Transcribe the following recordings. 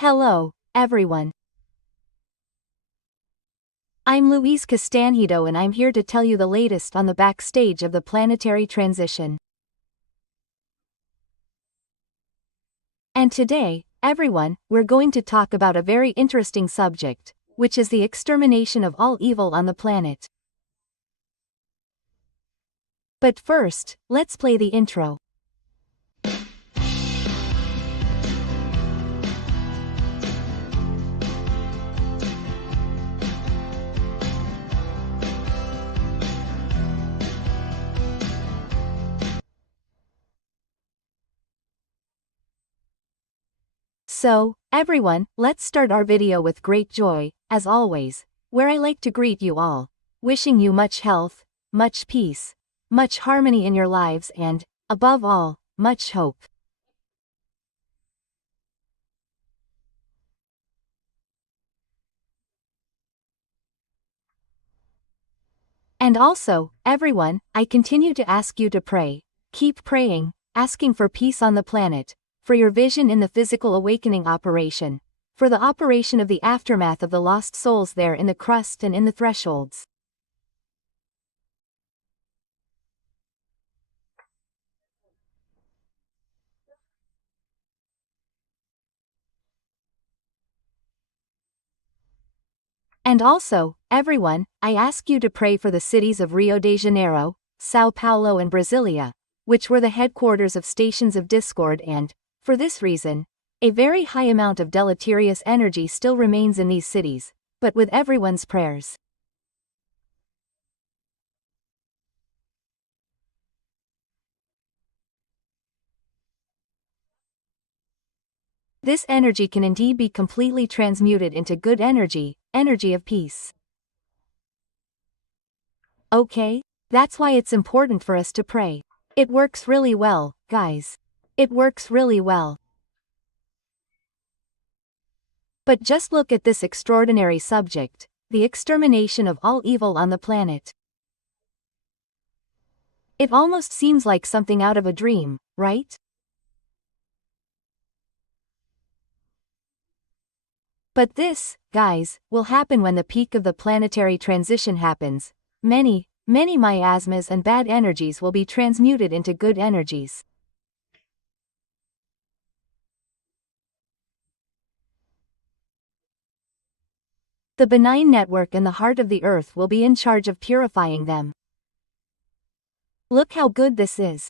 Hello, everyone. I'm Louise Castanhedo and I'm here to tell you the latest on the backstage of the planetary transition. And today, everyone, we're going to talk about a very interesting subject, which is the extermination of all evil on the planet. But first, let's play the intro. So, everyone, let's start our video with great joy, as always, where I like to greet you all, wishing you much health, much peace, much harmony in your lives and, above all, much hope. And also, everyone, I continue to ask you to pray, keep praying, asking for peace on the planet, for your vision in the physical awakening operation, for the operation of the aftermath of the lost souls there in the crust and in the thresholds. And also, everyone, I ask you to pray for the cities of Rio de Janeiro, São Paulo and Brasilia, which were the headquarters of stations of discord and, for this reason, a very high amount of deleterious energy still remains in these cities, but with everyone's prayers. This energy can indeed be completely transmuted into good energy, energy of peace. Okay? That's why it's important for us to pray. It works really well, guys. It works really well. But just look at this extraordinary subject, the extermination of all evil on the planet. It almost seems like something out of a dream, right? But this, guys, will happen when the peak of the planetary transition happens. Many miasmas and bad energies will be transmuted into good energies. The benign network and the heart of the earth will be in charge of purifying them. Look how good this is.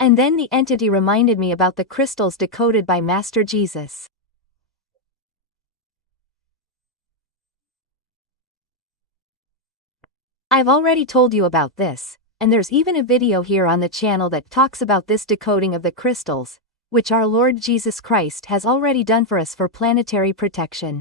And then the entity reminded me about the crystals decoded by Master Jesus. I've already told you about this, and there's even a video here on the channel that talks about this decoding of the crystals, which our Lord Jesus Christ has already done for us for planetary protection.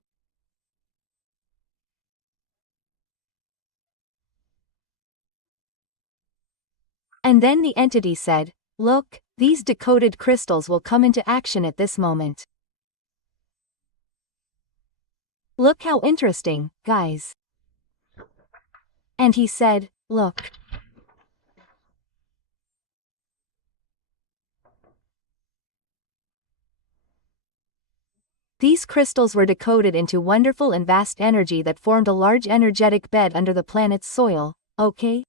And then the entity said, "Look, these decoded crystals will come into action at this moment." Look how interesting, guys. And he said, "Look. These crystals were decoded into wonderful and vast energy that formed a large energetic bed under the planet's soil, okay?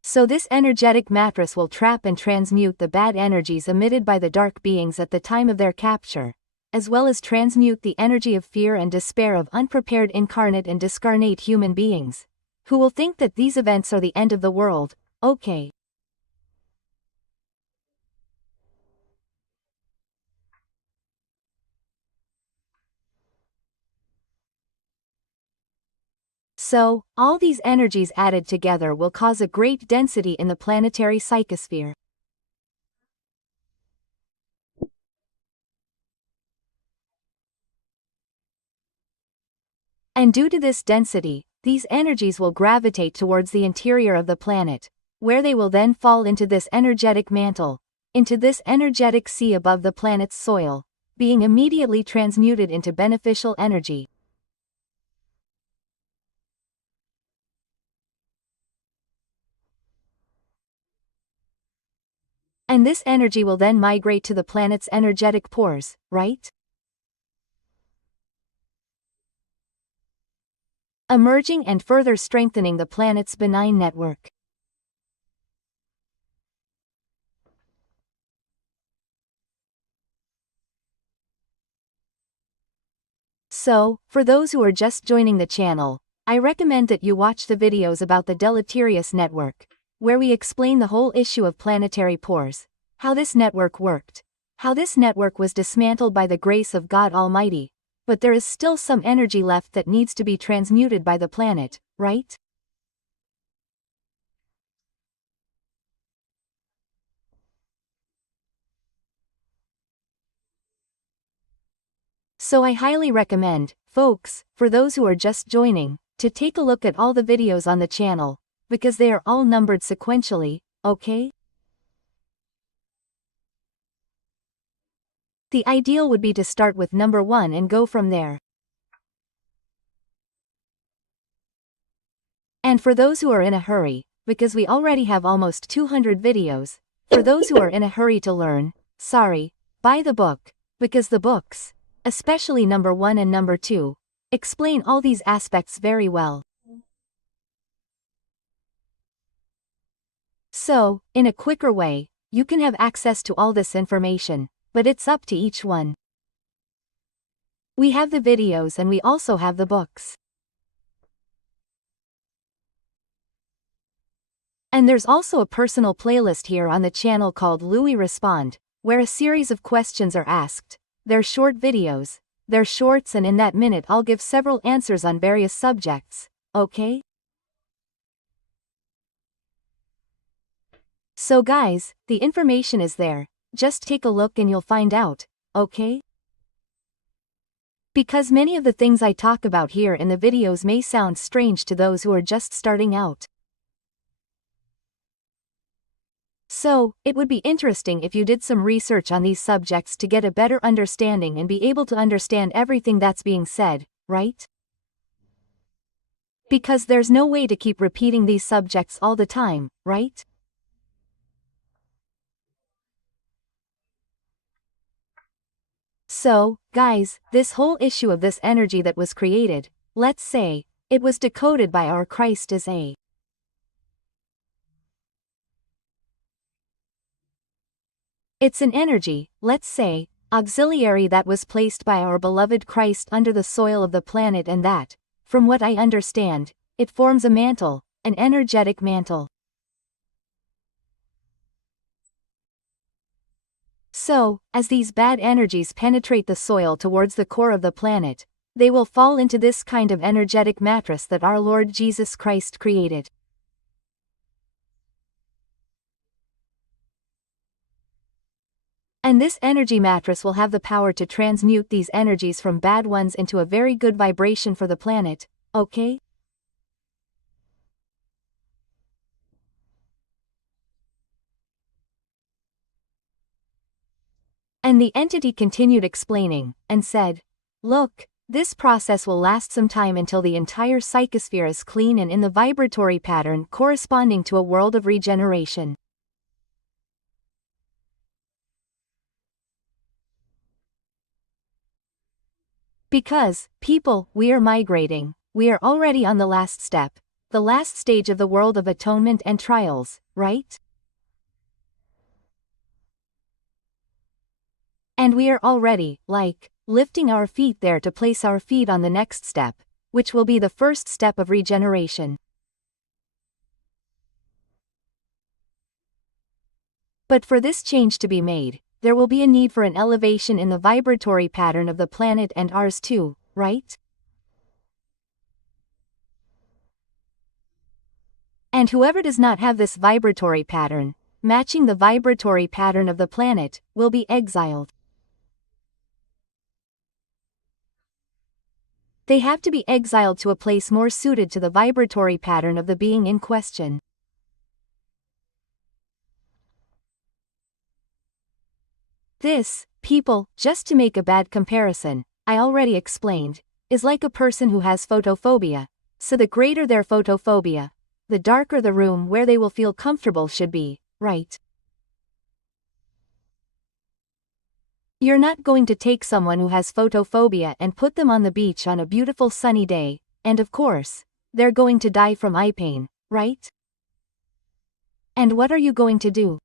So this energetic mattress will trap and transmute the bad energies emitted by the dark beings at the time of their capture, as well as transmute the energy of fear and despair of unprepared incarnate and discarnate human beings, who will think that these events are the end of the world, okay? So, all these energies added together will cause a great density in the planetary psychosphere. And due to this density, these energies will gravitate towards the interior of the planet, where they will then fall into this energetic mantle, into this energetic sea above the planet's soil, being immediately transmuted into beneficial energy. And this energy will then migrate to the planet's energetic pores, right? Emerging and further strengthening the planet's benign network. So, for those who are just joining the channel, I recommend that you watch the videos about the deleterious network, where we explain the whole issue of planetary pores, how this network worked, how this network was dismantled by the grace of God Almighty, but there is still some energy left that needs to be transmuted by the planet, right? So I highly recommend, folks, for those who are just joining, to take a look at all the videos on the channel, because they are all numbered sequentially, okay? The ideal would be to start with number 1 and go from there. And for those who are in a hurry, because we already have almost 200 videos, for those who are in a hurry to learn, sorry, buy the book, because the books, especially number 1 and number 2, explain all these aspects very well. So, in a quicker way, you can have access to all this information, but it's up to each one. We have the videos and we also have the books. And there's also a personal playlist here on the channel called Louise Respond, where a series of questions are asked. They're short videos, they're shorts, and in that minute I'll give several answers on various subjects, okay? So guys, the information is there, just take a look and you'll find out, okay? Because many of the things I talk about here in the videos may sound strange to those who are just starting out. So, it would be interesting if you did some research on these subjects to get a better understanding and be able to understand everything that's being said, right? Because there's no way to keep repeating these subjects all the time, right? So, guys, this whole issue of this energy that was created, let's say, it was decoded by our Christ as a It's an energy, let's say, auxiliary that was placed by our beloved Christ under the soil of the planet, and that, from what I understand, it forms a mantle, an energetic mantle. So, as these bad energies penetrate the soil towards the core of the planet, they will fall into this kind of energetic mattress that our Lord Jesus Christ created. And this energy mattress will have the power to transmute these energies from bad ones into a very good vibration for the planet, okay? And the entity continued explaining, and said, look, this process will last some time until the entire psychosphere is clean and in the vibratory pattern corresponding to a world of regeneration. Because, people, we are migrating, we are already on the last step, the last stage of the world of atonement and trials, right? And we are already, like, lifting our feet there to place our feet on the next step, which will be the first step of regeneration. But for this change to be made, there will be a need for an elevation in the vibratory pattern of the planet and ours too, right? And whoever does not have this vibratory pattern, matching the vibratory pattern of the planet, will be exiled. They have to be exiled to a place more suited to the vibratory pattern of the being in question. This, people, just to make a bad comparison, I already explained, is like a person who has photophobia, so the greater their photophobia, the darker the room where they will feel comfortable should be, right? You're not going to take someone who has photophobia and put them on the beach on a beautiful sunny day, and of course, they're going to die from eye pain, right? And what are you going to do?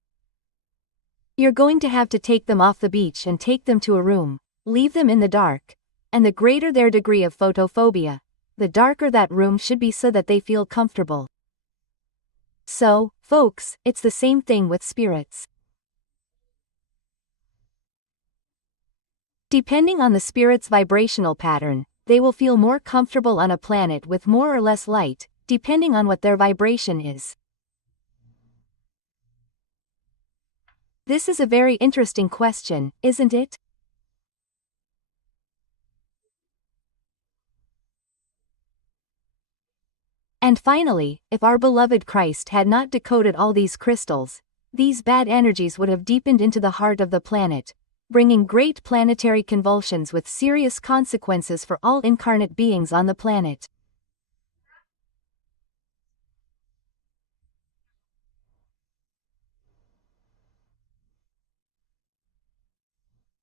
You're going to have to take them off the beach and take them to a room, leave them in the dark, and the greater their degree of photophobia, the darker that room should be so that they feel comfortable. So, folks, it's the same thing with spirits. Depending on the spirit's vibrational pattern, they will feel more comfortable on a planet with more or less light, depending on what their vibration is. This is a very interesting question, isn't it? And finally, if our beloved Christ had not decoded all these crystals, these bad energies would have deepened into the heart of the planet, bringing great planetary convulsions with serious consequences for all incarnate beings on the planet.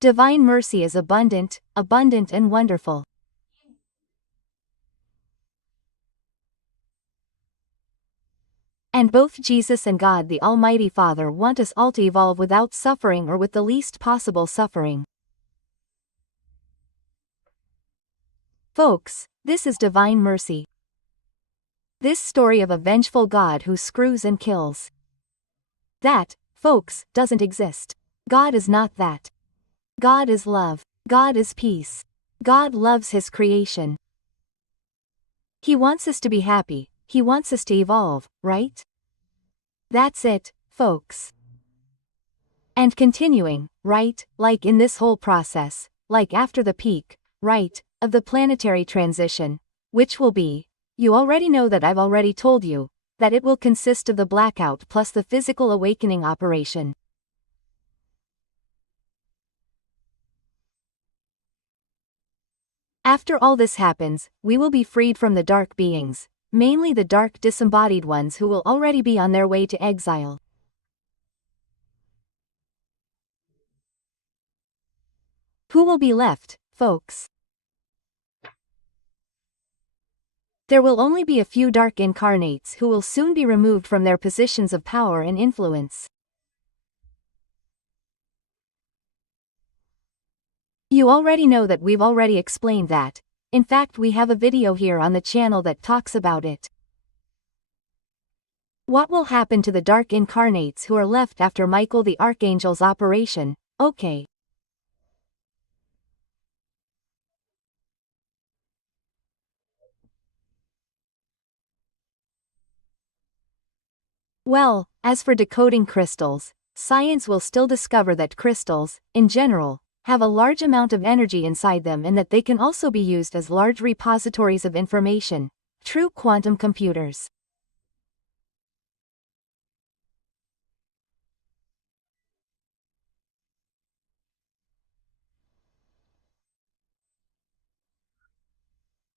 Divine mercy is abundant, abundant and wonderful. And both Jesus and God the Almighty Father want us all to evolve without suffering or with the least possible suffering. Folks, this is divine mercy. This story of a vengeful God who screws and kills. That, folks, doesn't exist. God is not that. God is love. God is peace. God loves His creation. He wants us to be happy. He wants us to evolve, right? That's it, folks. And continuing, right, like in this whole process, like after the peak, right, of the planetary transition, which will be, you already know that I've already told you, that it will consist of the blackout plus the physical awakening operation. After all this happens, we will be freed from the dark beings, mainly the dark disembodied ones who will already be on their way to exile. Who will be left, folks? There will only be a few dark incarnates who will soon be removed from their positions of power and influence. You already know that we've already explained that. In fact, we have a video here on the channel that talks about it. What will happen to the dark incarnates who are left after Michael the Archangel's operation? Okay. Well, as for decoding crystals, science will still discover that crystals, in general, have a large amount of energy inside them and that they can also be used as large repositories of information, true quantum computers.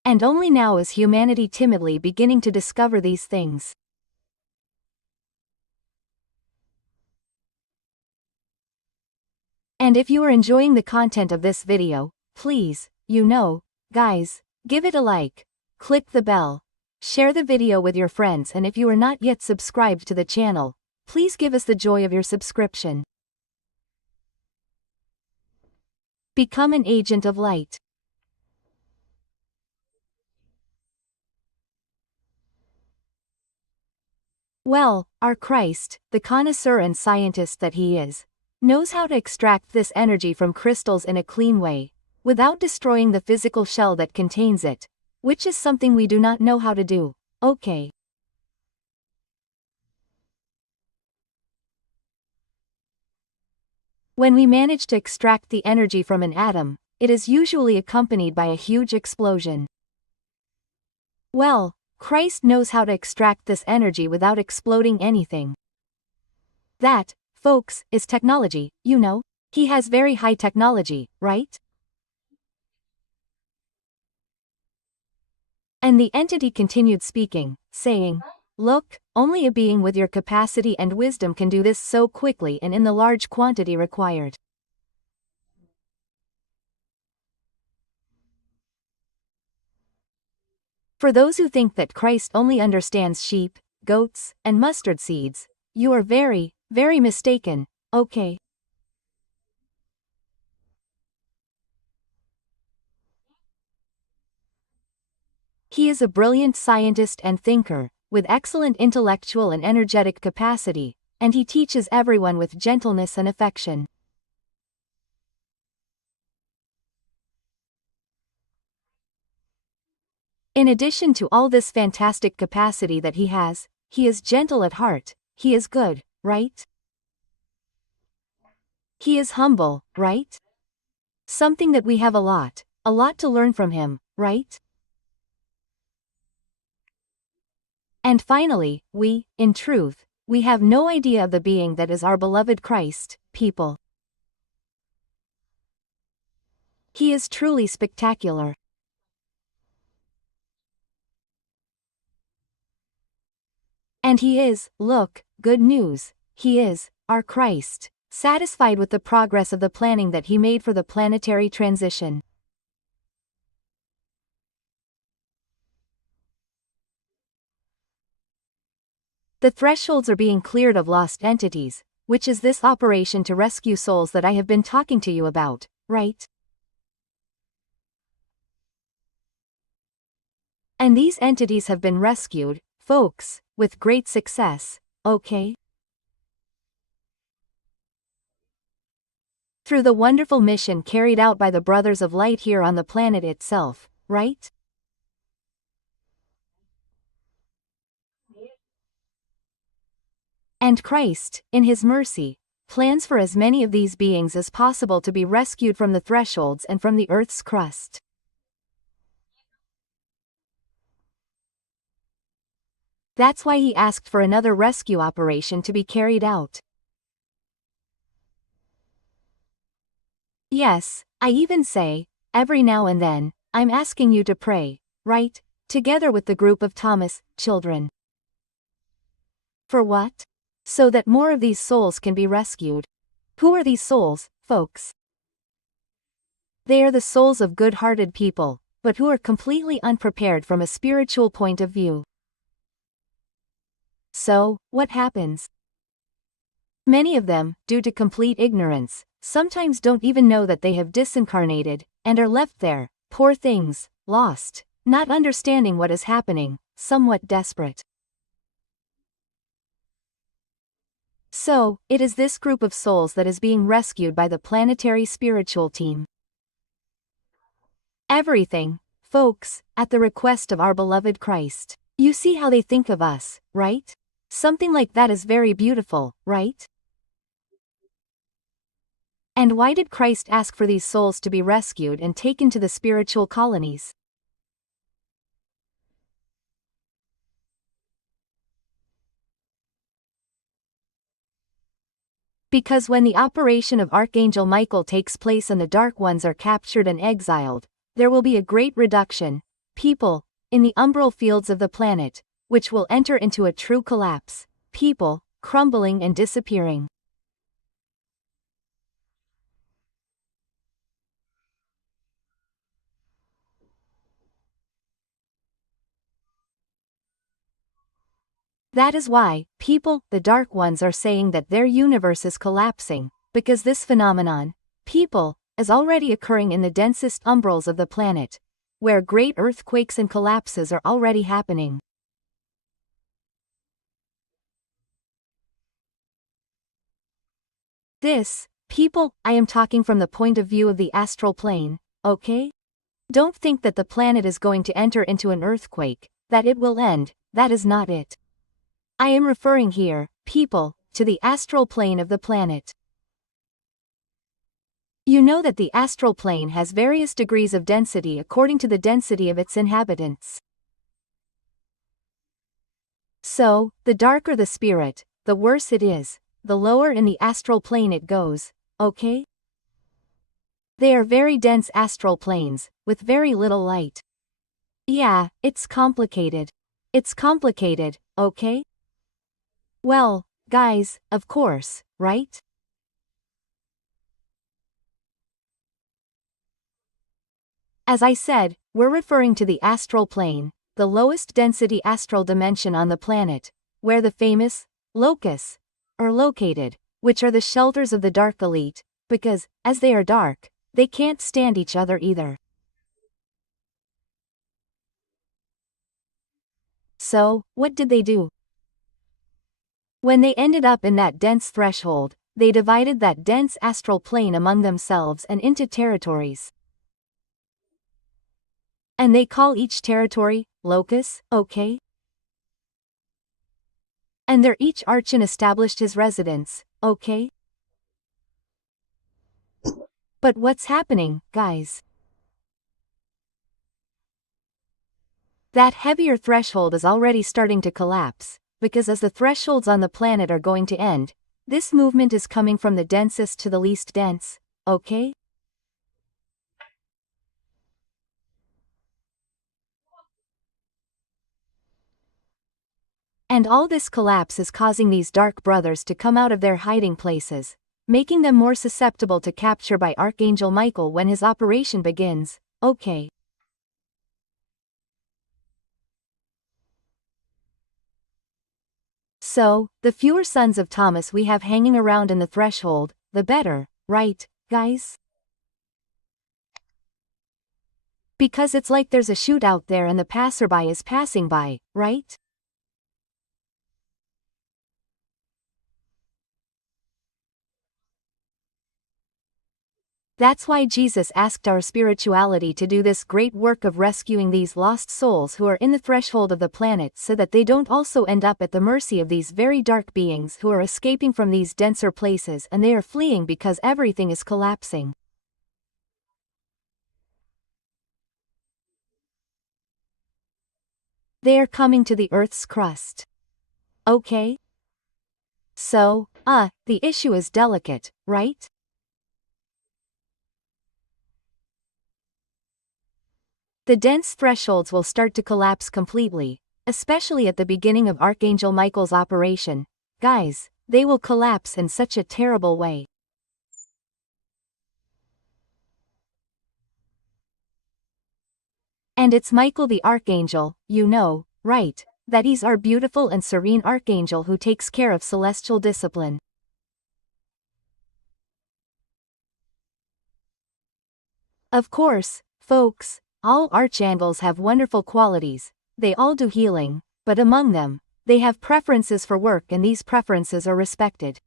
And only now is humanity timidly beginning to discover these things. And if you are enjoying the content of this video, please, guys, give it a like, click the bell, share the video with your friends, and if you are not yet subscribed to the channel, please give us the joy of your subscription. Become an agent of light. Well, our Christ, the connoisseur and scientist that He is, knows how to extract this energy from crystals in a clean way, without destroying the physical shell that contains it, which is something we do not know how to do, okay. When we manage to extract the energy from an atom, it is usually accompanied by a huge explosion. Well, Christ knows how to extract this energy without exploding anything. That, folks, is technology, He has very high technology, right? And the entity continued speaking, saying, "Look, only a being with your capacity and wisdom can do this so quickly and in the large quantity required." For those who think that Christ only understands sheep, goats, and mustard seeds, you are very, very mistaken, okay? He is a brilliant scientist and thinker, with excellent intellectual and energetic capacity, and he teaches everyone with gentleness and affection. In addition to all this fantastic capacity that he is gentle at heart, he is good, right? He is humble, right? Something that we have a lot to learn from him, right? And finally, in truth, we have no idea of the being that is our beloved Christ, people. He is truly spectacular. And he is, look, good news, he is, our Christ, satisfied with the progress of the planning that he made for the planetary transition. The thresholds are being cleared of lost entities, which is this operation to rescue souls that I have been talking to you about, right? And these entities have been rescued, folks, with great success, okay? Through the wonderful mission carried out by the Brothers of Light here on the planet itself, right? And Christ, in his mercy, plans for as many of these beings as possible to be rescued from the thresholds and from the earth's crust. That's why he asked for another rescue operation to be carried out. Yes, I even say, every now and then, I'm asking you to pray, right, together with the group of Thomas children. For what? So that more of these souls can be rescued. Who are these souls, folks? They are the souls of good-hearted people, but who are completely unprepared from a spiritual point of view. So, what happens? Many of them, due to complete ignorance, sometimes don't even know that they have disincarnated, and are left there, poor things, lost, not understanding what is happening, somewhat desperate. So, it is this group of souls that is being rescued by the planetary spiritual team. Everything, folks, at the request of our beloved Christ. You see how they think of us, right? Something like that is very beautiful, right? And why did Christ ask for these souls to be rescued and taken to the spiritual colonies? Because when the operation of Archangel Michael takes place and the Dark Ones are captured and exiled, there will be a great reduction, people, in the umbral fields of the planet, which will enter into a true collapse, people, crumbling and disappearing. That is why, people, the Dark Ones are saying that their universe is collapsing, because this phenomenon, people, is already occurring in the densest umbrals of the planet, where great earthquakes and collapses are already happening. This, people, I am talking from the point of view of the astral plane, okay? Don't think that the planet is going to enter into an earthquake, that it will end, that is not it. I am referring here, people, to the astral plane of the planet. You know that the astral plane has various degrees of density according to the density of its inhabitants. So, the darker the spirit, the worse it is, the lower in the astral plane it goes, okay? They are very dense astral planes, with very little light. Yeah, it's complicated. It's complicated, okay? Well, guys, of course, right? As I said, we're referring to the astral plane, the lowest density astral dimension on the planet, where the famous locusts are located, which are the shelters of the dark elite, because, as they are dark, they can't stand each other either. So, what did they do? When they ended up in that dense threshold, they divided that dense astral plane among themselves and into territories. And they call each territory locus, okay? And there each archon established his residence, okay? But what's happening, guys? That heavier threshold is already starting to collapse, because as the thresholds on the planet are going to end, this movement is coming from the densest to the least dense, okay? And all this collapse is causing these dark brothers to come out of their hiding places, making them more susceptible to capture by Archangel Michael when his operation begins, okay? So, the fewer sons of Thomas we have hanging around in the threshold, the better, right, guys? Because it's like there's a chute out there and the passerby is passing by, right? That's why Jesus asked our spirituality to do this great work of rescuing these lost souls who are in the threshold of the planet so that they don't also end up at the mercy of these very dark beings who are escaping from these denser places and they are fleeing because everything is collapsing. They are coming to the Earth's crust. Okay? So, the issue is delicate, right? The dense thresholds will start to collapse completely, especially at the beginning of Archangel Michael's operation. Guys, they will collapse in such a terrible way. And it's Michael the Archangel, you know, right, that he's our beautiful and serene Archangel who takes care of celestial discipline. Of course, folks, all archangels have wonderful qualities, they all do healing, but among them, they have preferences for work and these preferences are respected.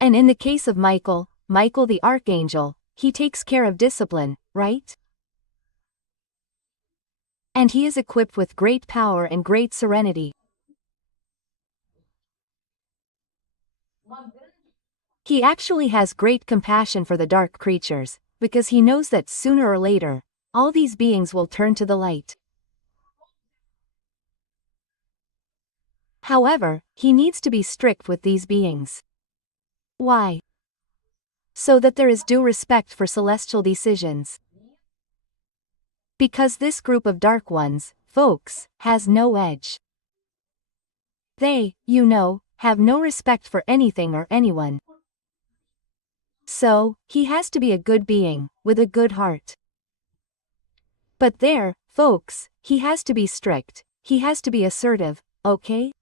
And in the case of Michael the Archangel, he takes care of discipline, right? And he is equipped with great power and great serenity. He actually has great compassion for the dark creatures, because he knows that sooner or later, all these beings will turn to the light. However, he needs to be strict with these beings. Why? So that there is due respect for celestial decisions. Because this group of dark ones, folks, has no edge. They, you know, have no respect for anything or anyone. So, he has to be a good being, with a good heart. But there, folks, he has to be strict, he has to be assertive, okay?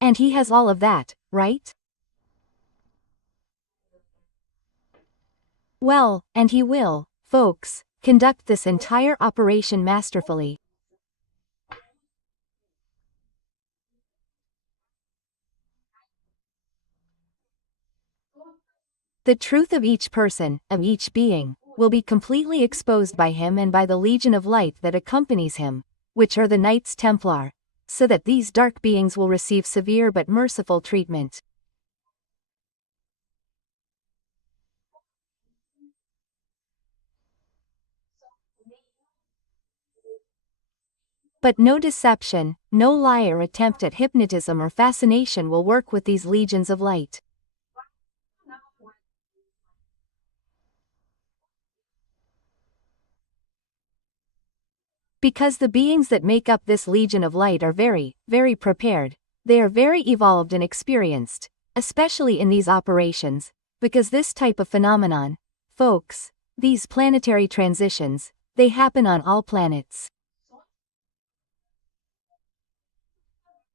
And he has all of that, right? Well, and he will, folks, conduct this entire operation masterfully. The truth of each person, of each being, will be completely exposed by him and by the legion of light that accompanies him, which are the Knights Templar, so that these dark beings will receive severe but merciful treatment. But no deception, no lie or attempt at hypnotism or fascination will work with these legions of light. Because the beings that make up this legion of light are very, very prepared. They are very evolved and experienced, especially in these operations, because this type of phenomenon, folks, these planetary transitions, they happen on all planets.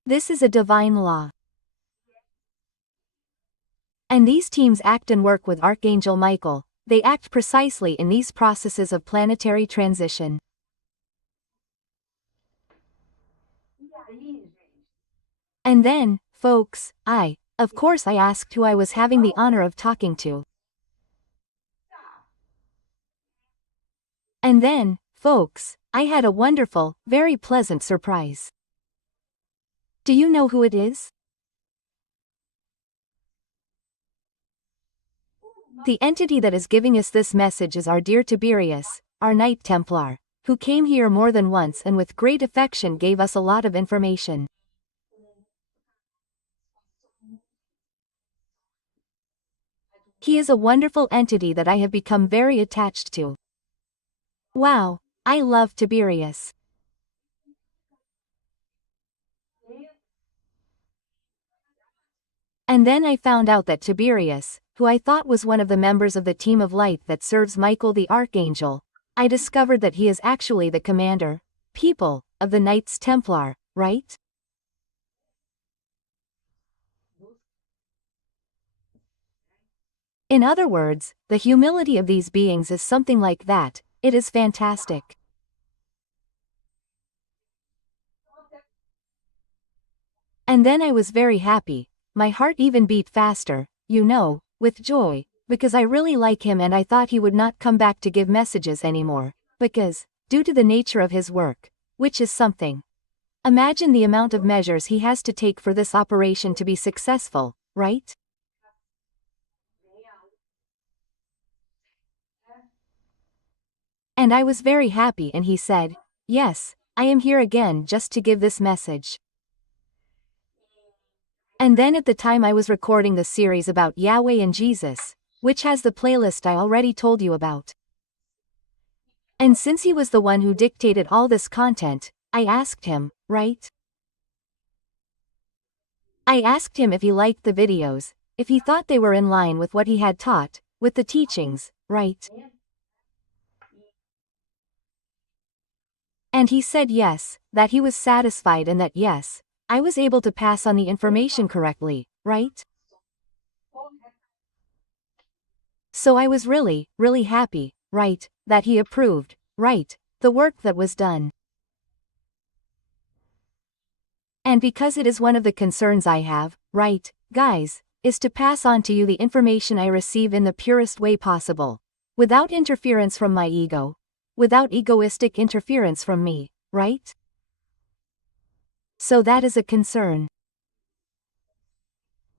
This is a divine law. And these teams act and work with Archangel Michael. They act precisely in these processes of planetary transition. And then, folks, of course I asked who I was having the honor of talking to. And then, folks, I had a wonderful, very pleasant surprise. Do you know who it is? The entity that is giving us this message is our dear Tiberius, our Knight Templar, who came here more than once and with great affection gave us a lot of information. He is a wonderful entity that I have become very attached to. Wow, I love Tiberius. And then I found out that Tiberius, who I thought was one of the members of the team of light that serves Michael the Archangel, I discovered that he is actually the commander, people, of the Knights Templar, right? In other words, the humility of these beings is something like that. It is fantastic. And then I was very happy. My heart even beat faster, with joy, because I really like him and I thought he would not come back to give messages anymore, because, due to the nature of his work, which is something. Imagine the amount of measures he has to take for this operation to be successful, right? And I was very happy and he said, yes, I am here again just to give this message. And then at the time I was recording the series about Yahweh and Jesus, which has the playlist I already told you about. And since he was the one who dictated all this content, I asked him, right? I asked him if he liked the videos, if he thought they were in line with what he had taught, with the teachings, right? And he said yes, that he was satisfied and that yes, I was able to pass on the information correctly, right? So I was really, really happy, right, that he approved, right, the work that was done. And because it is one of the concerns I have, right, guys, is to pass on to you the information I receive in the purest way possible, without interference from my ego, without egoistic interference from me, right? So that is a concern.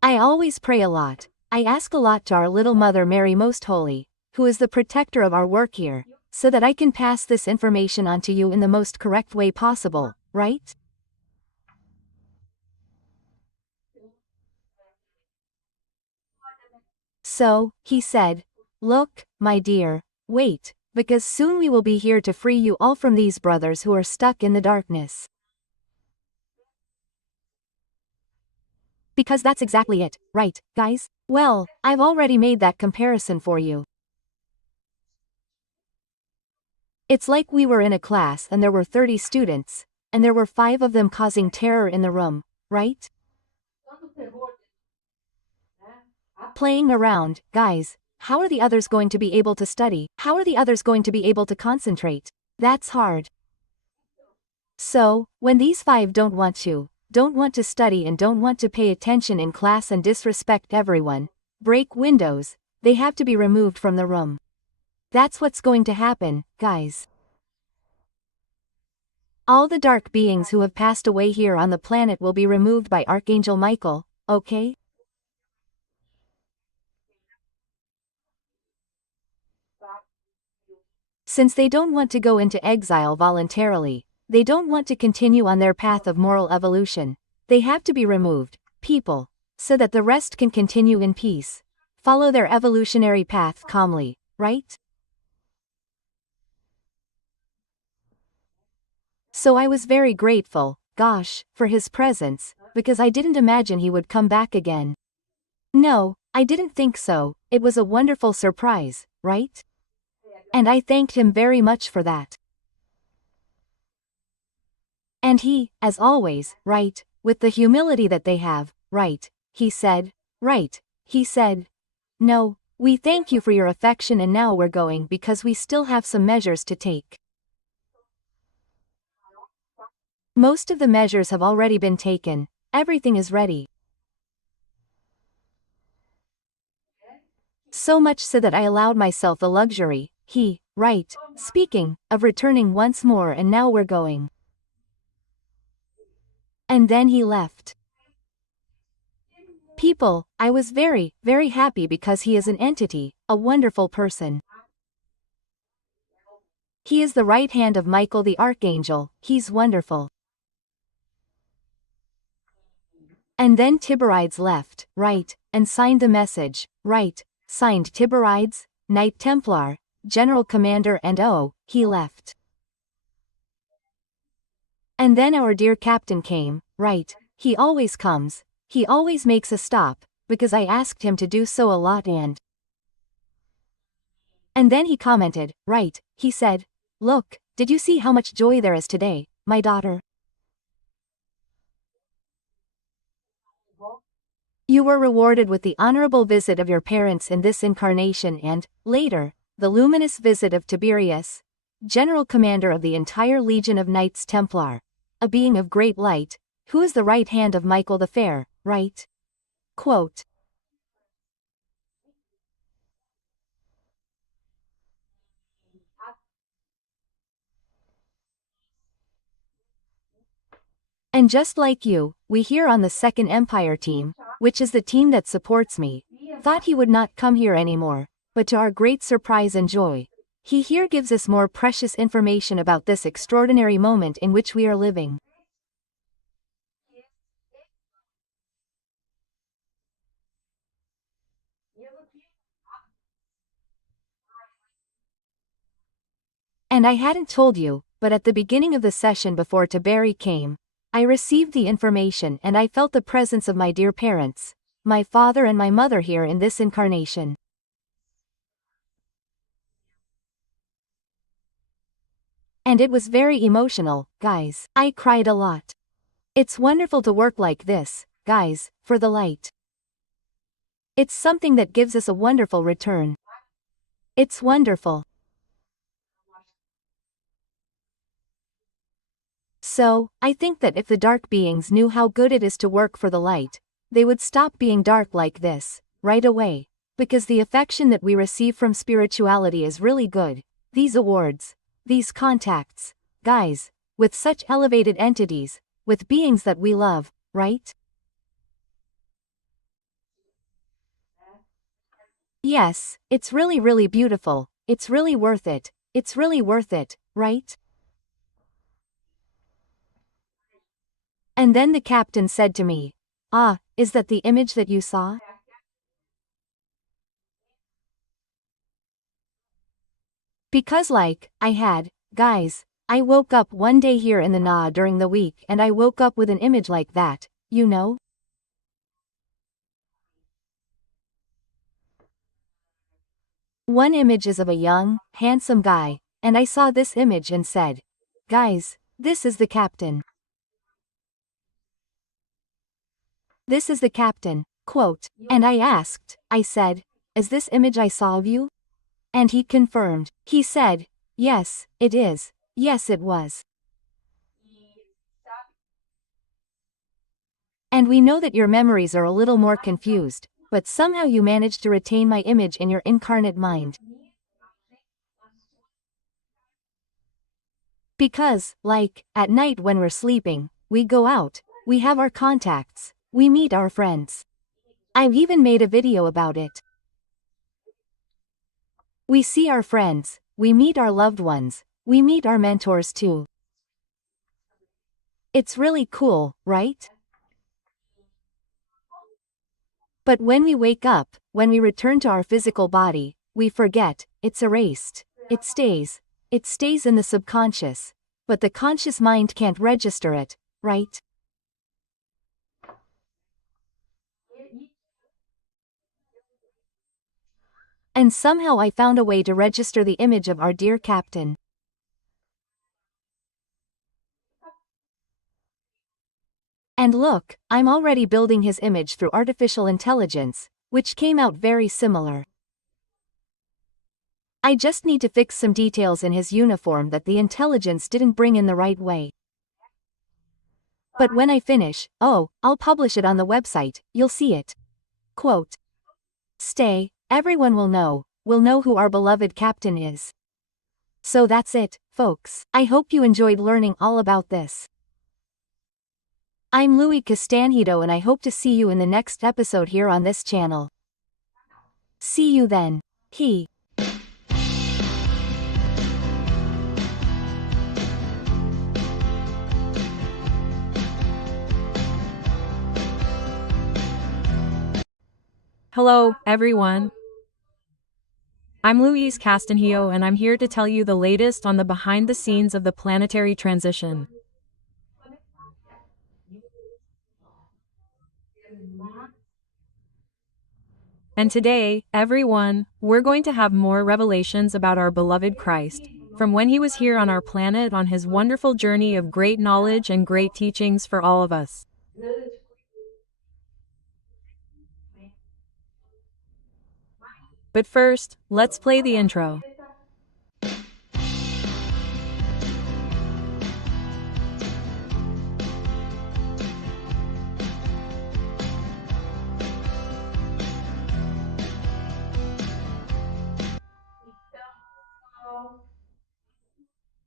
I always pray a lot. I ask a lot to our little Mother Mary Most Holy, who is the protector of our work here, so that I can pass this information on to you in the most correct way possible, right? So, he said, look, my dear, wait, because soon we will be here to free you all from these brothers who are stuck in the darkness. Because that's exactly it, right, guys? Well, I've already made that comparison for you. It's like we were in a class and there were 30 students, and there were 5 of them causing terror in the room, right? Playing around, guys, how are the others going to be able to study? How are the others going to be able to concentrate? That's hard. So, when these 5 don't want to study and don't want to pay attention in class and disrespect everyone, break windows, they have to be removed from the room. That's what's going to happen, guys. All the dark beings who have passed away here on the planet will be removed by Archangel Michael, okay? Since they don't want to go into exile voluntarily, they don't want to continue on their path of moral evolution, they have to be removed, people, so that the rest can continue in peace, follow their evolutionary path calmly, right? So I was very grateful, gosh, for his presence, because I didn't imagine he would come back again. No, I didn't think so. It was a wonderful surprise, right? And I thanked him very much for that. And he, as always, right, with the humility that they have, right, he said, no, we thank you for your affection and now we're going because we still have some measures to take. Most of the measures have already been taken, everything is ready. So much so that I allowed myself the luxury, speaking, of returning once more and now we're going. And then he left. People, I was very, very happy because he is an entity, a wonderful person. He is the right hand of Michael the Archangel, he's wonderful. And then Tiberides left, and signed the message, signed Tiberides, Knight Templar, General Commander and he left. And then our dear captain came, he always comes, he always makes a stop, because I asked him to do so a lot and then he commented, he said, look, did you see how much joy there is today, my daughter? You were rewarded with the honorable visit of your parents in this incarnation and, later, the luminous visit of Tiberius, General Commander of the entire Legion of Knights Templar, a being of great light, who is the right hand of Michael the Fair, Quote. And just like you, we here on the Second Empire team, which is the team that supports me, thought he would not come here anymore, but to our great surprise and joy, he here gives us more precious information about this extraordinary moment in which we are living. And I hadn't told you, but at the beginning of the session before Tiberi came, I received the information and I felt the presence of my dear parents, my father and my mother here in this incarnation. And it was very emotional, guys. I cried a lot. It's wonderful to work like this, guys, for the light. It's something that gives us a wonderful return. It's wonderful. So, I think that if the dark beings knew how good it is to work for the light, they would stop being dark like this, right away, because the affection that we receive from spirituality is really good, these awards, these contacts, guys, with such elevated entities, with beings that we love, right? Yes, it's really really beautiful, it's really worth it, right? And then the captain said to me, is that the image that you saw? Because guys, I woke up one day here in the Na during the week and I woke up with an image like that, you know? One image is of a young, handsome guy, and I saw this image and said, guys, this is the captain. This is the captain, quote, and I said, is this image I saw of you? And he confirmed, he said, yes, it is, yes it was. And we know that your memories are a little more confused, but somehow you managed to retain my image in your incarnate mind. Because, at night when we're sleeping, we go out, we have our contacts, we meet our friends. I've even made a video about it. We see our friends, we meet our loved ones, we meet our mentors too. It's really cool, right? But when we wake up, when we return to our physical body, we forget, it's erased. It stays in the subconscious. but the conscious mind can't register it, right? And somehow I found a way to register the image of our dear captain. And look, I'm already building his image through artificial intelligence, which came out very similar. I just need to fix some details in his uniform that the intelligence didn't bring in the right way. But when I finish, I'll publish it on the website, you'll see it. Quote. Stay, everyone will know who our beloved captain is. So that's it, folks. I hope you enjoyed learning all about this. I'm Louise Castanhedo and I hope to see you in the next episode here on this channel. See you then. Hello, everyone. I'm Louise Castanhedo and I'm here to tell you the latest on the behind the scenes of the planetary transition. And today, everyone, we're going to have more revelations about our beloved Christ, from when he was here on our planet on his wonderful journey of great knowledge and great teachings for all of us. But first, let's play the intro.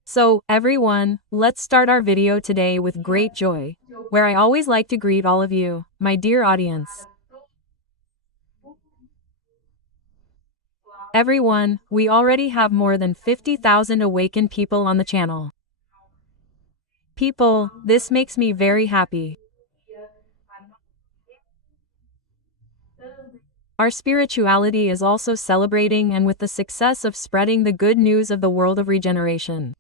So, everyone, let's start our video today with great joy, where I always like to greet all of you, my dear audience. Everyone, we already have more than 50,000 awakened people on the channel. People, this makes me very happy. Our spirituality is also celebrating and with the success of spreading the good news of the world of regeneration.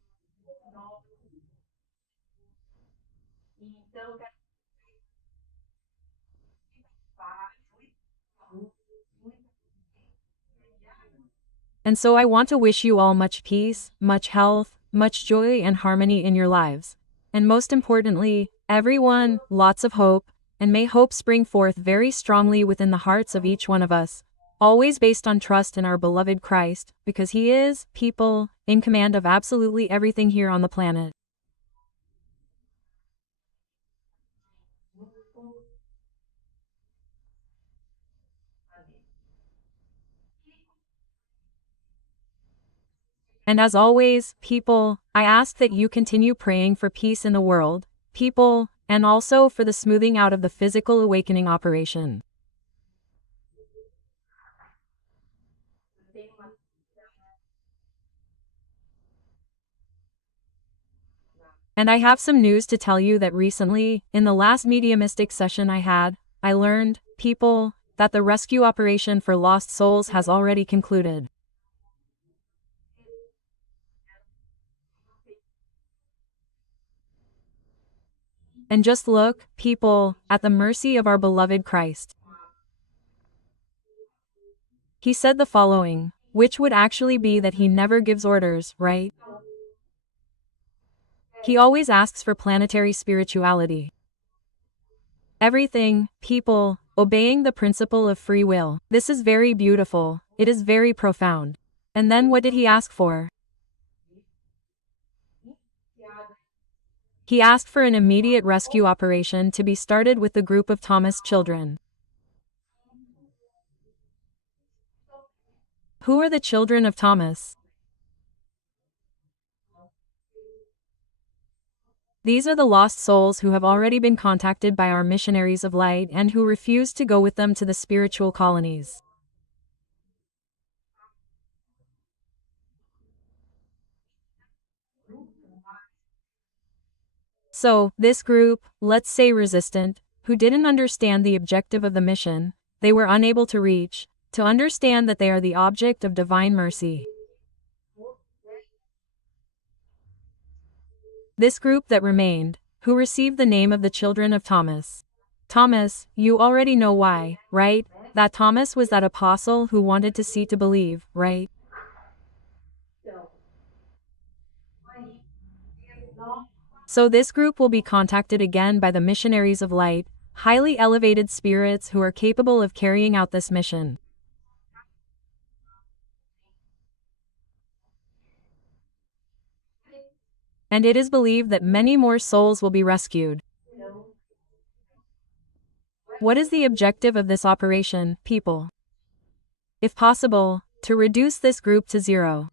And so I want to wish you all much peace, much health, much joy and harmony in your lives. And most importantly, everyone, lots of hope, and may hope spring forth very strongly within the hearts of each one of us, always based on trust in our beloved Christ, because he is, people, in command of absolutely everything here on the planet. And as always, people, I ask that you continue praying for peace in the world, people, and also for the smoothing out of the physical awakening operation. And I have some news to tell you that recently, in the last mediumistic session I had, I learned, people, that the rescue operation for lost souls has already concluded. And just look, people, at the mercy of our beloved Christ. He said the following, which would actually be that he never gives orders, right? He always asks for planetary spirituality. Everything, people, obeying the principle of free will. This is very beautiful, it is very profound. And then what did he ask for? He asked for an immediate rescue operation to be started with the group of Thomas children. Who are the children of Thomas? These are the lost souls who have already been contacted by our missionaries of light and who refuse to go with them to the spiritual colonies. So, this group, let's say resistant, who didn't understand the objective of the mission, they were unable to reach, to understand that they are the object of divine mercy. This group that remained, who received the name of the children of Thomas. Thomas, you already know why, right? That Thomas was that apostle who wanted to see to believe, right? So this group will be contacted again by the missionaries of light, highly elevated spirits who are capable of carrying out this mission. And it is believed that many more souls will be rescued. What is the objective of this operation, people? If possible, to reduce this group to zero.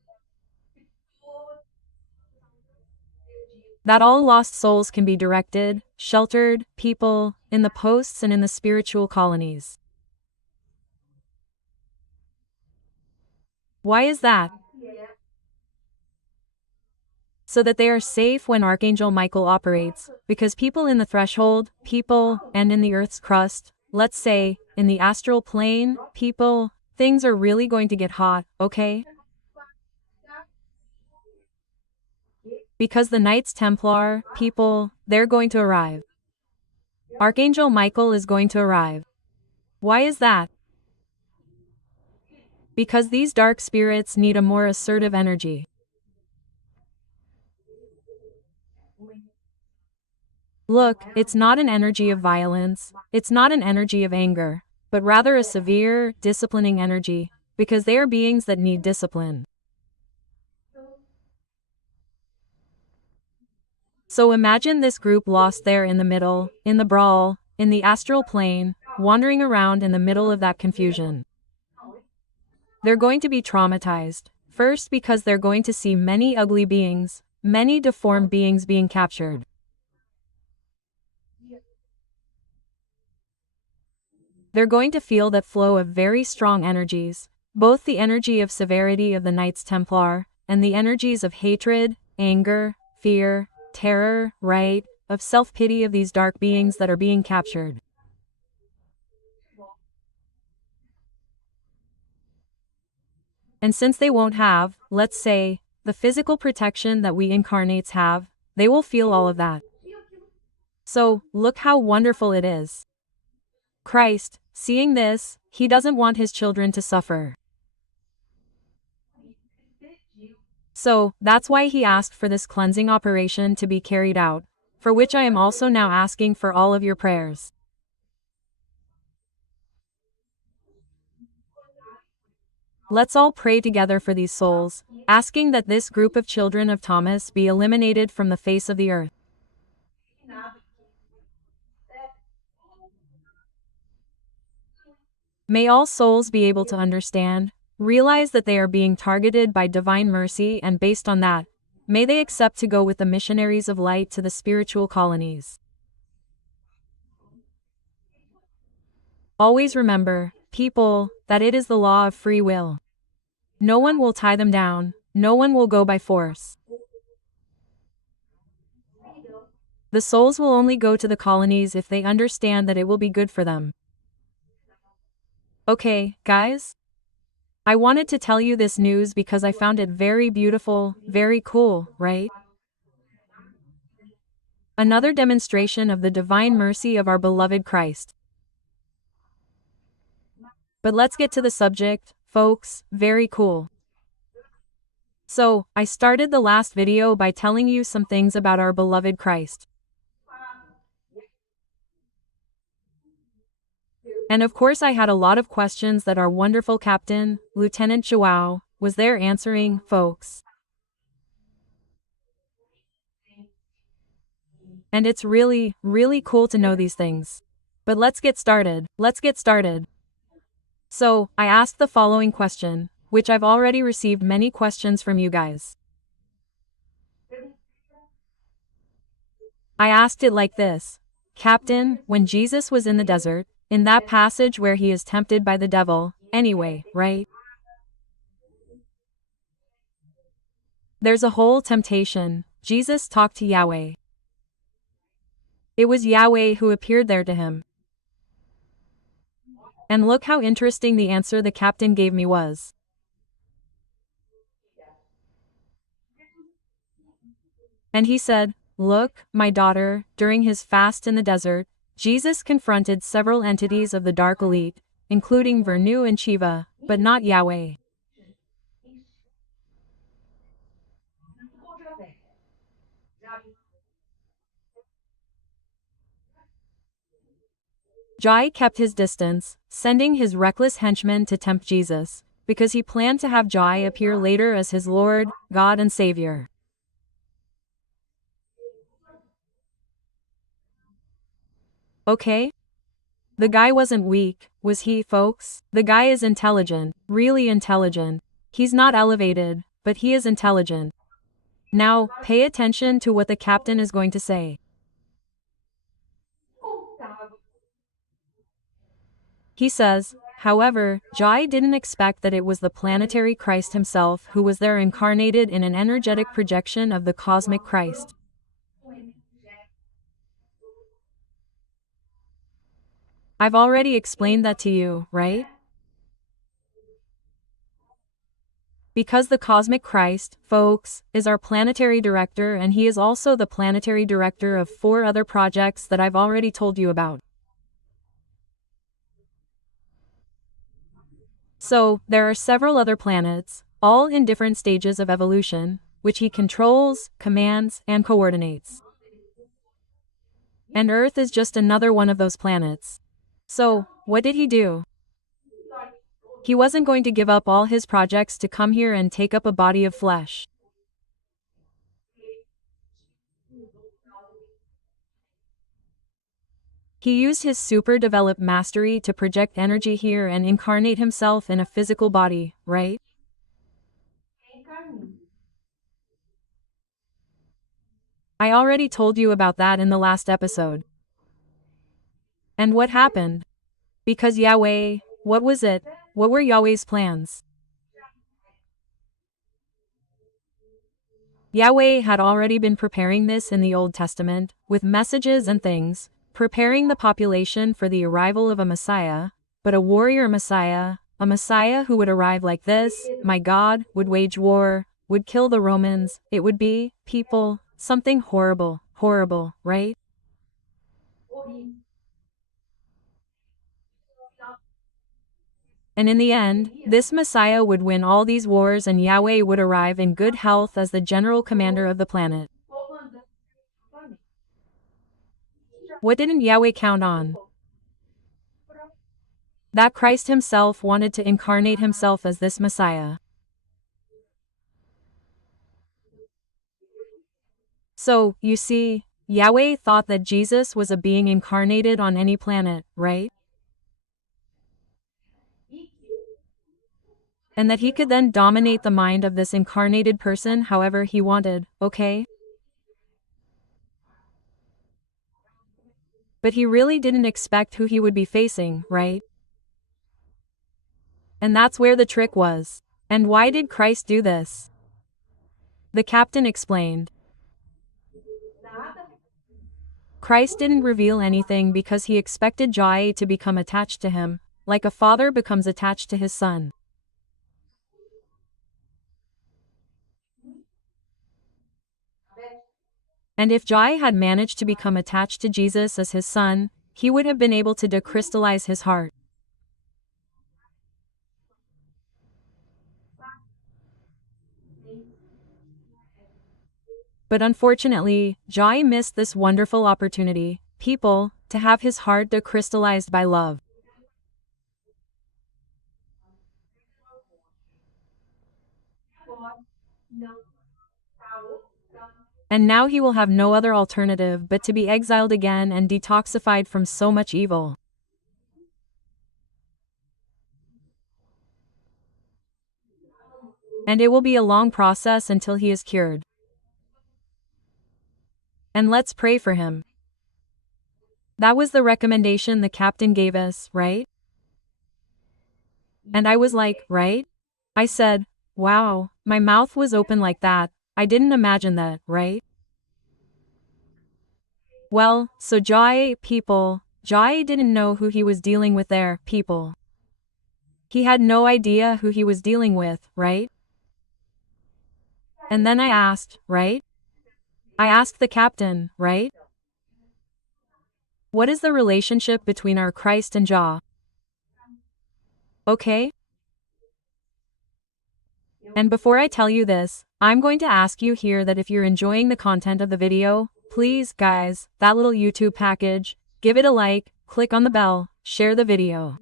That all lost souls can be directed, sheltered, people, in the posts and in the spiritual colonies. Why is that? So that they are safe when Archangel Michael operates, because people in the threshold, people, and in the Earth's crust, let's say, in the astral plane, people, things are really going to get hot, okay? Because the Knights Templar, people, they're going to arrive. Archangel Michael is going to arrive. Why is that? Because these dark spirits need a more assertive energy. Look, it's not an energy of violence, it's not an energy of anger, but rather a severe, disciplining energy, because they are beings that need discipline. So imagine this group lost there in the middle, in the brawl, in the astral plane, wandering around in the middle of that confusion. They're going to be traumatized, first because they're going to see many ugly beings, many deformed beings being captured. They're going to feel that flow of very strong energies, both the energy of severity of the Knights Templar, and the energies of hatred, anger, fear, terror, right, of self-pity of these dark beings that are being captured. And since they won't have, let's say, the physical protection that we incarnates have, they will feel all of that. So, look how wonderful it is. Christ, seeing this, he doesn't want his children to suffer. So, that's why he asked for this cleansing operation to be carried out, for which I am also now asking for all of your prayers. Let's all pray together for these souls, asking that this group of children of Thomas be eliminated from the face of the earth. May all souls be able to understand, realize that they are being targeted by divine mercy, and based on that, may they accept to go with the missionaries of light to the spiritual colonies. Always remember, people, that it is the law of free will. No one will tie them down, no one will go by force. The souls will only go to the colonies if they understand that it will be good for them. Okay, guys? I wanted to tell you this news because I found it very beautiful, very cool, right? Another demonstration of the divine mercy of our beloved Christ. But let's get to the subject, folks, very cool. So, I started the last video by telling you some things about our beloved Christ. And of course I had a lot of questions that our wonderful captain, Lieutenant Joao, was there answering, folks. And it's really, really cool to know these things. But let's get started. So, I asked the following question, which I've already received many questions from you guys. I asked it like this. Captain, when Jesus was in the desert, in that passage where he is tempted by the devil, anyway, right? There's a whole temptation. Jesus talked to Yahweh. It was Yahweh who appeared there to him. And look how interesting the answer the captain gave me was. And he said, Look, my daughter, during his fast in the desert, Jesus confronted several entities of the dark elite, including Vernu and Shiva, but not Yahweh. Jai kept his distance, sending his reckless henchmen to tempt Jesus, because he planned to have Jai appear later as his Lord, God and Savior. Okay? The guy wasn't weak, was he, folks? The guy is intelligent, really intelligent. He's not elevated, but he is intelligent. Now, pay attention to what the captain is going to say. He says, however, Jai didn't expect that it was the planetary Christ himself who was there incarnated in an energetic projection of the cosmic Christ. I've already explained that to you, right? Because the cosmic Christ, folks, is our planetary director, and he is also the planetary director of 4 other projects that I've already told you about. So, there are several other planets, all in different stages of evolution, which he controls, commands, and coordinates. And Earth is just another one of those planets. So, what did he do? He wasn't going to give up all his projects to come here and take up a body of flesh. He used his super-developed mastery to project energy here and incarnate himself in a physical body, right? I already told you about that in the last episode. And what happened? Because Yahweh, what was it? What were Yahweh's plans? Yahweh had already been preparing this in the Old Testament, with messages and things, preparing the population for the arrival of a Messiah, but a warrior Messiah, a Messiah who would arrive like this, my God, would wage war, would kill the Romans, it would be, people, something horrible, horrible, right? And in the end, this Messiah would win all these wars and Yahweh would arrive in good health as the general commander of the planet. What didn't Yahweh count on? That Christ himself wanted to incarnate himself as this Messiah. So, you see, Yahweh thought that Jesus was a being incarnated on any planet, right? And that he could then dominate the mind of this incarnated person however he wanted, okay? But he really didn't expect who he would be facing, right? And that's where the trick was. And why did Christ do this? The captain explained. Christ didn't reveal anything because he expected Jai to become attached to him, like a father becomes attached to his son. And if Jai had managed to become attached to Jesus as his son, he would have been able to decrystallize his heart. But unfortunately, Jai missed this wonderful opportunity, people, to have his heart decrystallized by love. And now he will have no other alternative but to be exiled again and detoxified from so much evil. And it will be a long process until he is cured. And let's pray for him. That was the recommendation the captain gave us, right? And I was like, right? I said, wow, my mouth was open like that, I didn't imagine that, right? Well, so Jai didn't know who he was dealing with there, people. He had no idea who he was dealing with, right? And then I asked, right? I asked the captain, right? What is the relationship between our Christ and Jah? Okay? And before I tell you this, I'm going to ask you here that if you're enjoying the content of the video, please, guys, that little YouTube package, give it a like, click on the bell, share the video.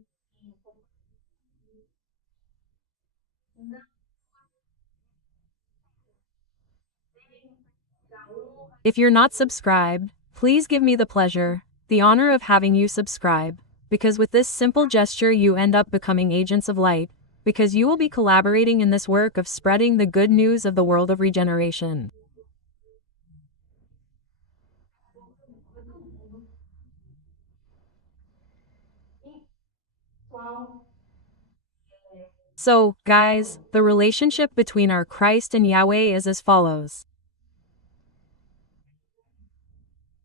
If you're not subscribed, please give me the pleasure, the honor of having you subscribe, because with this simple gesture you end up becoming agents of light, because you will be collaborating in this work of spreading the good news of the world of regeneration. So, guys, the relationship between our Christ and Yahweh is as follows.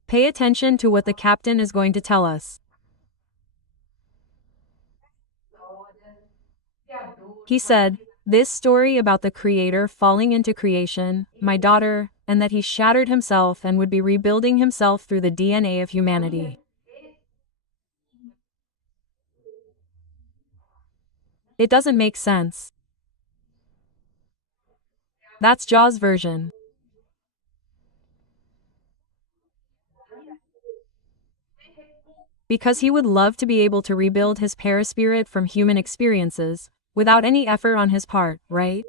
Pay attention to what the captain is going to tell us. He said, this story about the Creator falling into creation, my daughter, and that he shattered himself and would be rebuilding himself through the DNA of humanity. It doesn't make sense. That's Jah's version. Because he would love to be able to rebuild his paraspirit from human experiences, without any effort on his part, right?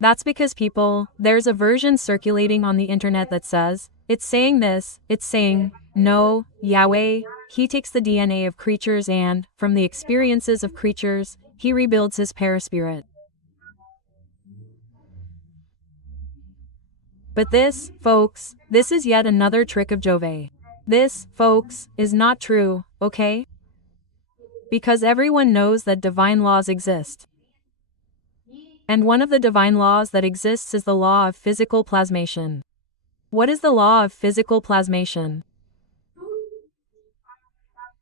That's because people, there's a version circulating on the internet that says, it's saying this, it's saying, no, Yahweh, he takes the DNA of creatures and, from the experiences of creatures, he rebuilds his paraspirit. But this, folks, this is yet another trick of Jove. This, folks, is not true, okay? Because everyone knows that divine laws exist. And one of the divine laws that exists is the law of physical plasmation. What is the law of physical plasmation?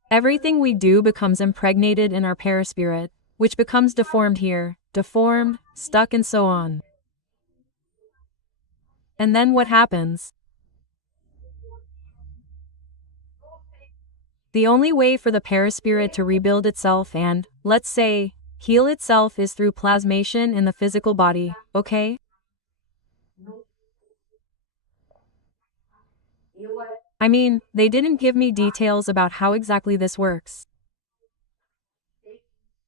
Everything we do becomes impregnated in our paraspirit, which becomes deformed here, deformed, stuck, and so on. And then what happens? The only way for the paraspirit to rebuild itself and, let's say, heal itself is through plasmation in the physical body, okay? I mean, they didn't give me details about how exactly this works.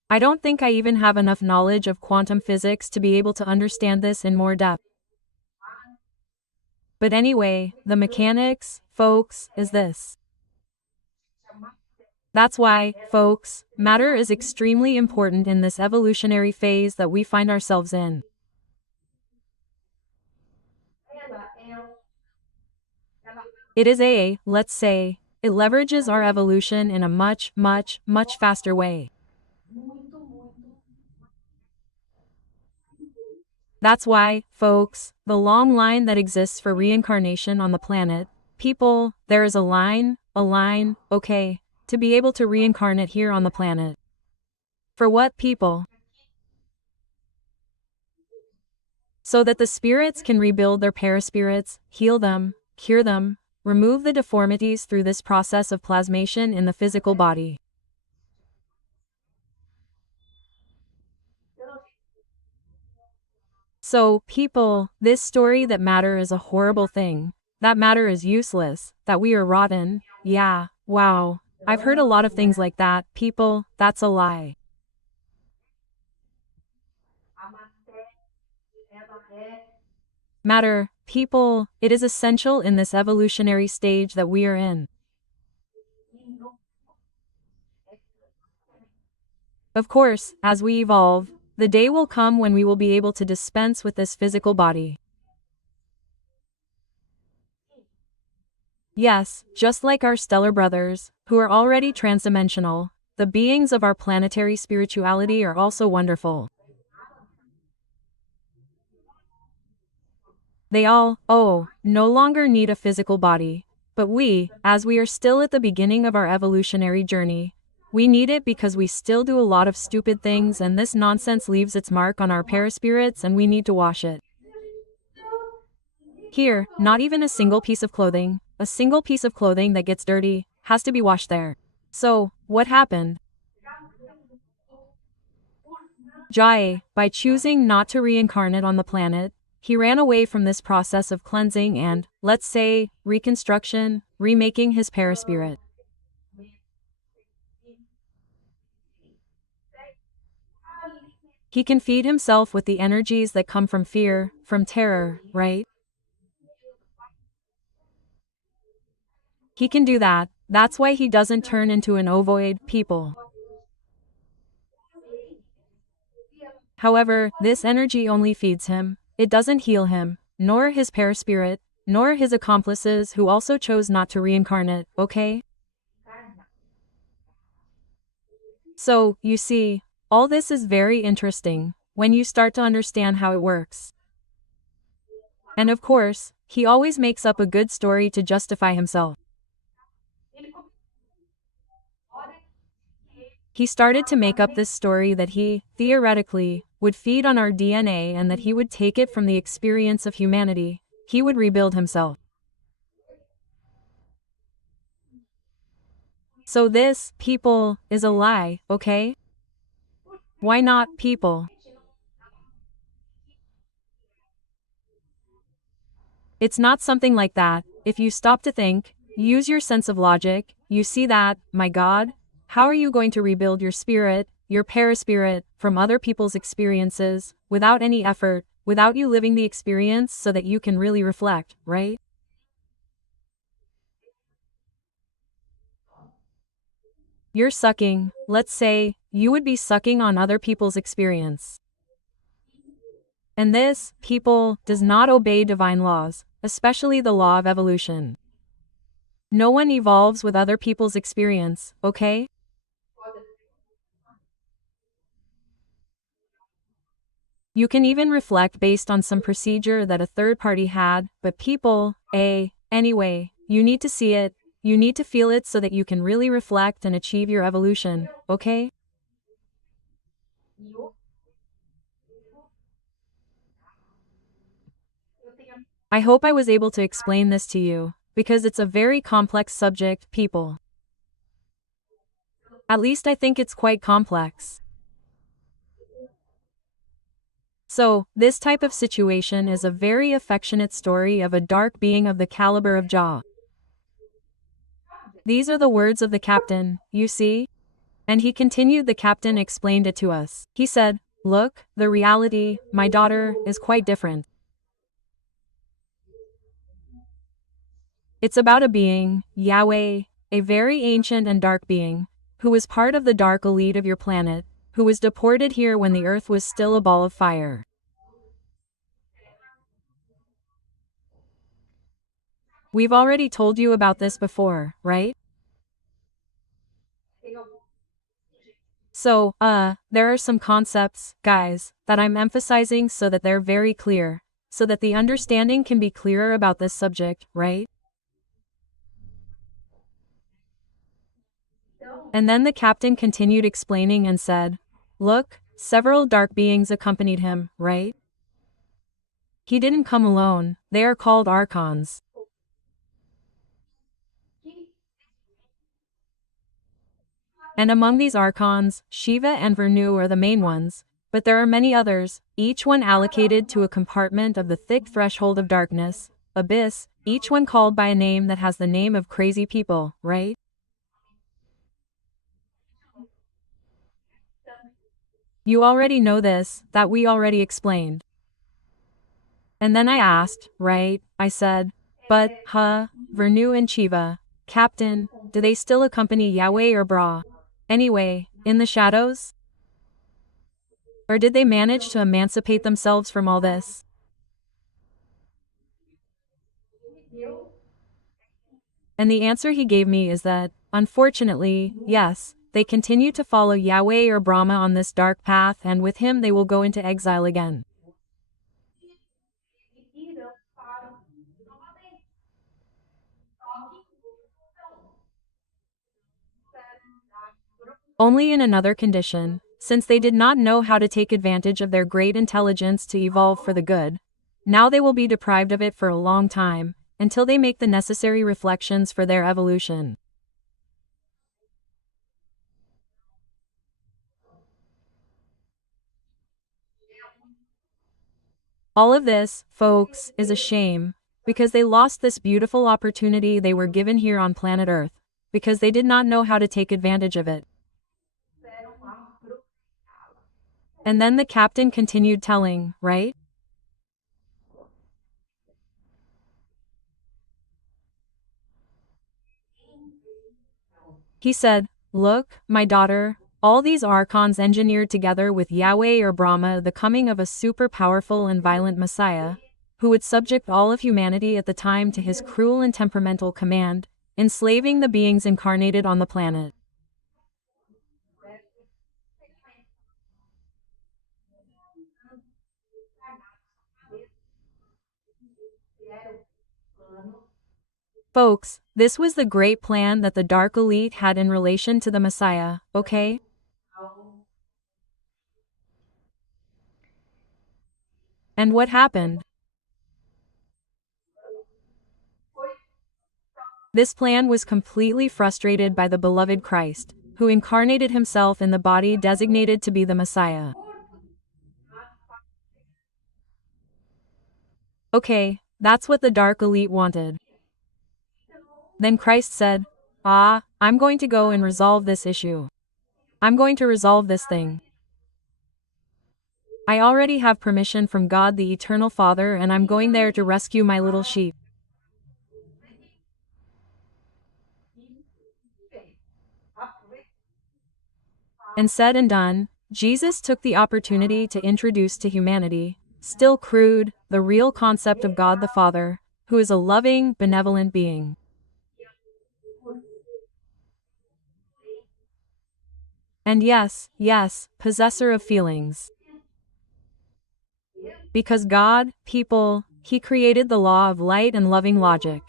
I don't think I even have enough knowledge of quantum physics to be able to understand this in more depth. But anyway, the mechanics, folks, is this. That's why, folks, matter is extremely important in this evolutionary phase that we find ourselves in. It is let's say, it leverages our evolution in a much, much, much faster way. That's why, folks, the long line that exists for reincarnation on the planet, people, there is a line, okay, to be able to reincarnate here on the planet. For what people? So that the spirits can rebuild their paraspirits, heal them, cure them, remove the deformities through this process of plasmation in the physical body. So, people, this story that matter is a horrible thing, that matter is useless, that we are rotten, yeah, wow, I've heard a lot of things like that, people, that's a lie. Matter, people, it is essential in this evolutionary stage that we are in. Of course, as we evolve, the day will come when we will be able to dispense with this physical body. Yes, just like our stellar brothers, who are already transdimensional, the beings of our planetary spirituality are also wonderful. They all, no longer need a physical body. But we, as we are still at the beginning of our evolutionary journey, We need it because we still do a lot of stupid things and this nonsense leaves its mark on our paraspirits and we need to wash it. Here, not even a single piece of clothing that gets dirty, has to be washed there. So, what happened? Jai, by choosing not to reincarnate on the planet, he ran away from this process of cleansing and, let's say, reconstruction, remaking his paraspirit. He can feed himself with the energies that come from fear, from terror, right? He can do that. That's why he doesn't turn into an ovoid, people. However, this energy only feeds him. It doesn't heal him, nor his paraspirit, nor his accomplices who also chose not to reincarnate, okay? So, you see, all this is very interesting when you start to understand how it works. And of course, he always makes up a good story to justify himself. He started to make up this story that he, theoretically, would feed on our DNA and that he would take it from the experience of humanity. He would rebuild himself. So this, people, is a lie, okay? Why not people? It's not something like that. If you stop to think, use your sense of logic, you see that, my God, how are you going to rebuild your spirit, your paraspirit, from other people's experiences, without any effort, without you living the experience so that you can really reflect, right? You're sucking, let's say, you would be sucking on other people's experience. And this, people, does not obey divine laws, especially the law of evolution. No one evolves with other people's experience, okay? You can even reflect based on some procedure that a third party had, but people, anyway, you need to see it, you need to feel it so that you can really reflect and achieve your evolution, okay? I hope I was able to explain this to you, because it's a very complex subject, people. At least I think it's quite complex. So, this type of situation is a very affectionate story of a dark being of the caliber of Jah. These are the words of the captain, you see? And he continued, the captain explained it to us. He said, look, the reality, my daughter, is quite different. It's about a being, Yahweh, a very ancient and dark being, who was part of the dark elite of your planet, who was deported here when the earth was still a ball of fire. We've already told you about this before, right? So, there are some concepts, guys, that I'm emphasizing so that they're very clear, so that the understanding can be clearer about this subject, right? And then the captain continued explaining and said, look, several dark beings accompanied him, right? He didn't come alone, they are called archons. And among these archons, Shiva and Vishnu are the main ones, but there are many others, each one allocated to a compartment of the thick threshold of darkness, abyss, each one called by a name that has the name of crazy people, right? You already know this, that we already explained. And then I asked, right, I said, but, Vishnu and Shiva, Captain, do they still accompany Yahweh or Bra? Anyway, in the shadows? Or did they manage to emancipate themselves from all this? And the answer he gave me is that, unfortunately, yes, they continue to follow Yahweh or Brahma on this dark path, and with him they will go into exile again. only in another condition, since they did not know how to take advantage of their great intelligence to evolve for the good. Now they will be deprived of it for a long time, until they make the necessary reflections for their evolution. All of this, folks, is a shame, because they lost this beautiful opportunity they were given here on planet Earth, because they did not know how to take advantage of it. And then the captain continued telling, right? He said, "Look, my daughter, all these archons engineered together with Yahweh or Brahma the coming of a super powerful and violent Messiah, who would subject all of humanity at the time to his cruel and temperamental command, enslaving the beings incarnated on the planet. Folks, this was the great plan that the Dark Elite had in relation to the Messiah, okay? And what happened? This plan was completely frustrated by the beloved Christ, who incarnated himself in the body designated to be the Messiah. Okay, that's what the Dark Elite wanted. Then Christ said, I'm going to go and resolve this issue. I'm going to resolve this thing. I already have permission from God the Eternal Father, and I'm going there to rescue my little sheep. And said and done, Jesus took the opportunity to introduce to humanity, still crude, the real concept of God the Father, who is a loving, benevolent being. And yes, possessor of feelings. Because God, people, He created the law of light and loving logic.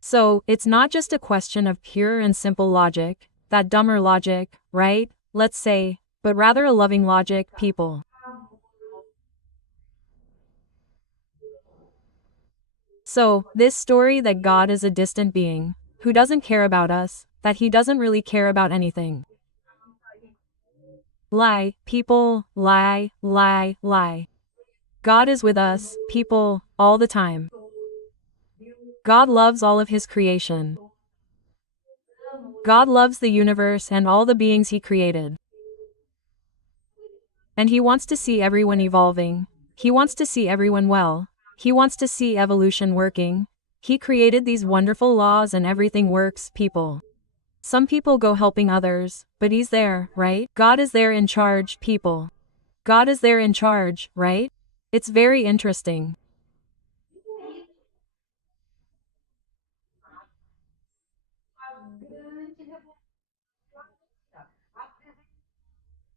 So, it's not just a question of pure and simple logic, that dumber logic, right, let's say, but rather a loving logic, people. So, this story that God is a distant being, who doesn't care about us, that He doesn't really care about anything. Lie, people, lie, lie, lie. God is with us, people, all the time. God loves all of His creation. God loves the universe and all the beings He created. And He wants to see everyone evolving. He wants to see everyone well. He wants to see evolution working. He created these wonderful laws and everything works, people. Some people go helping others, but He's there, right? God is there in charge, people. God is there in charge, right? It's very interesting.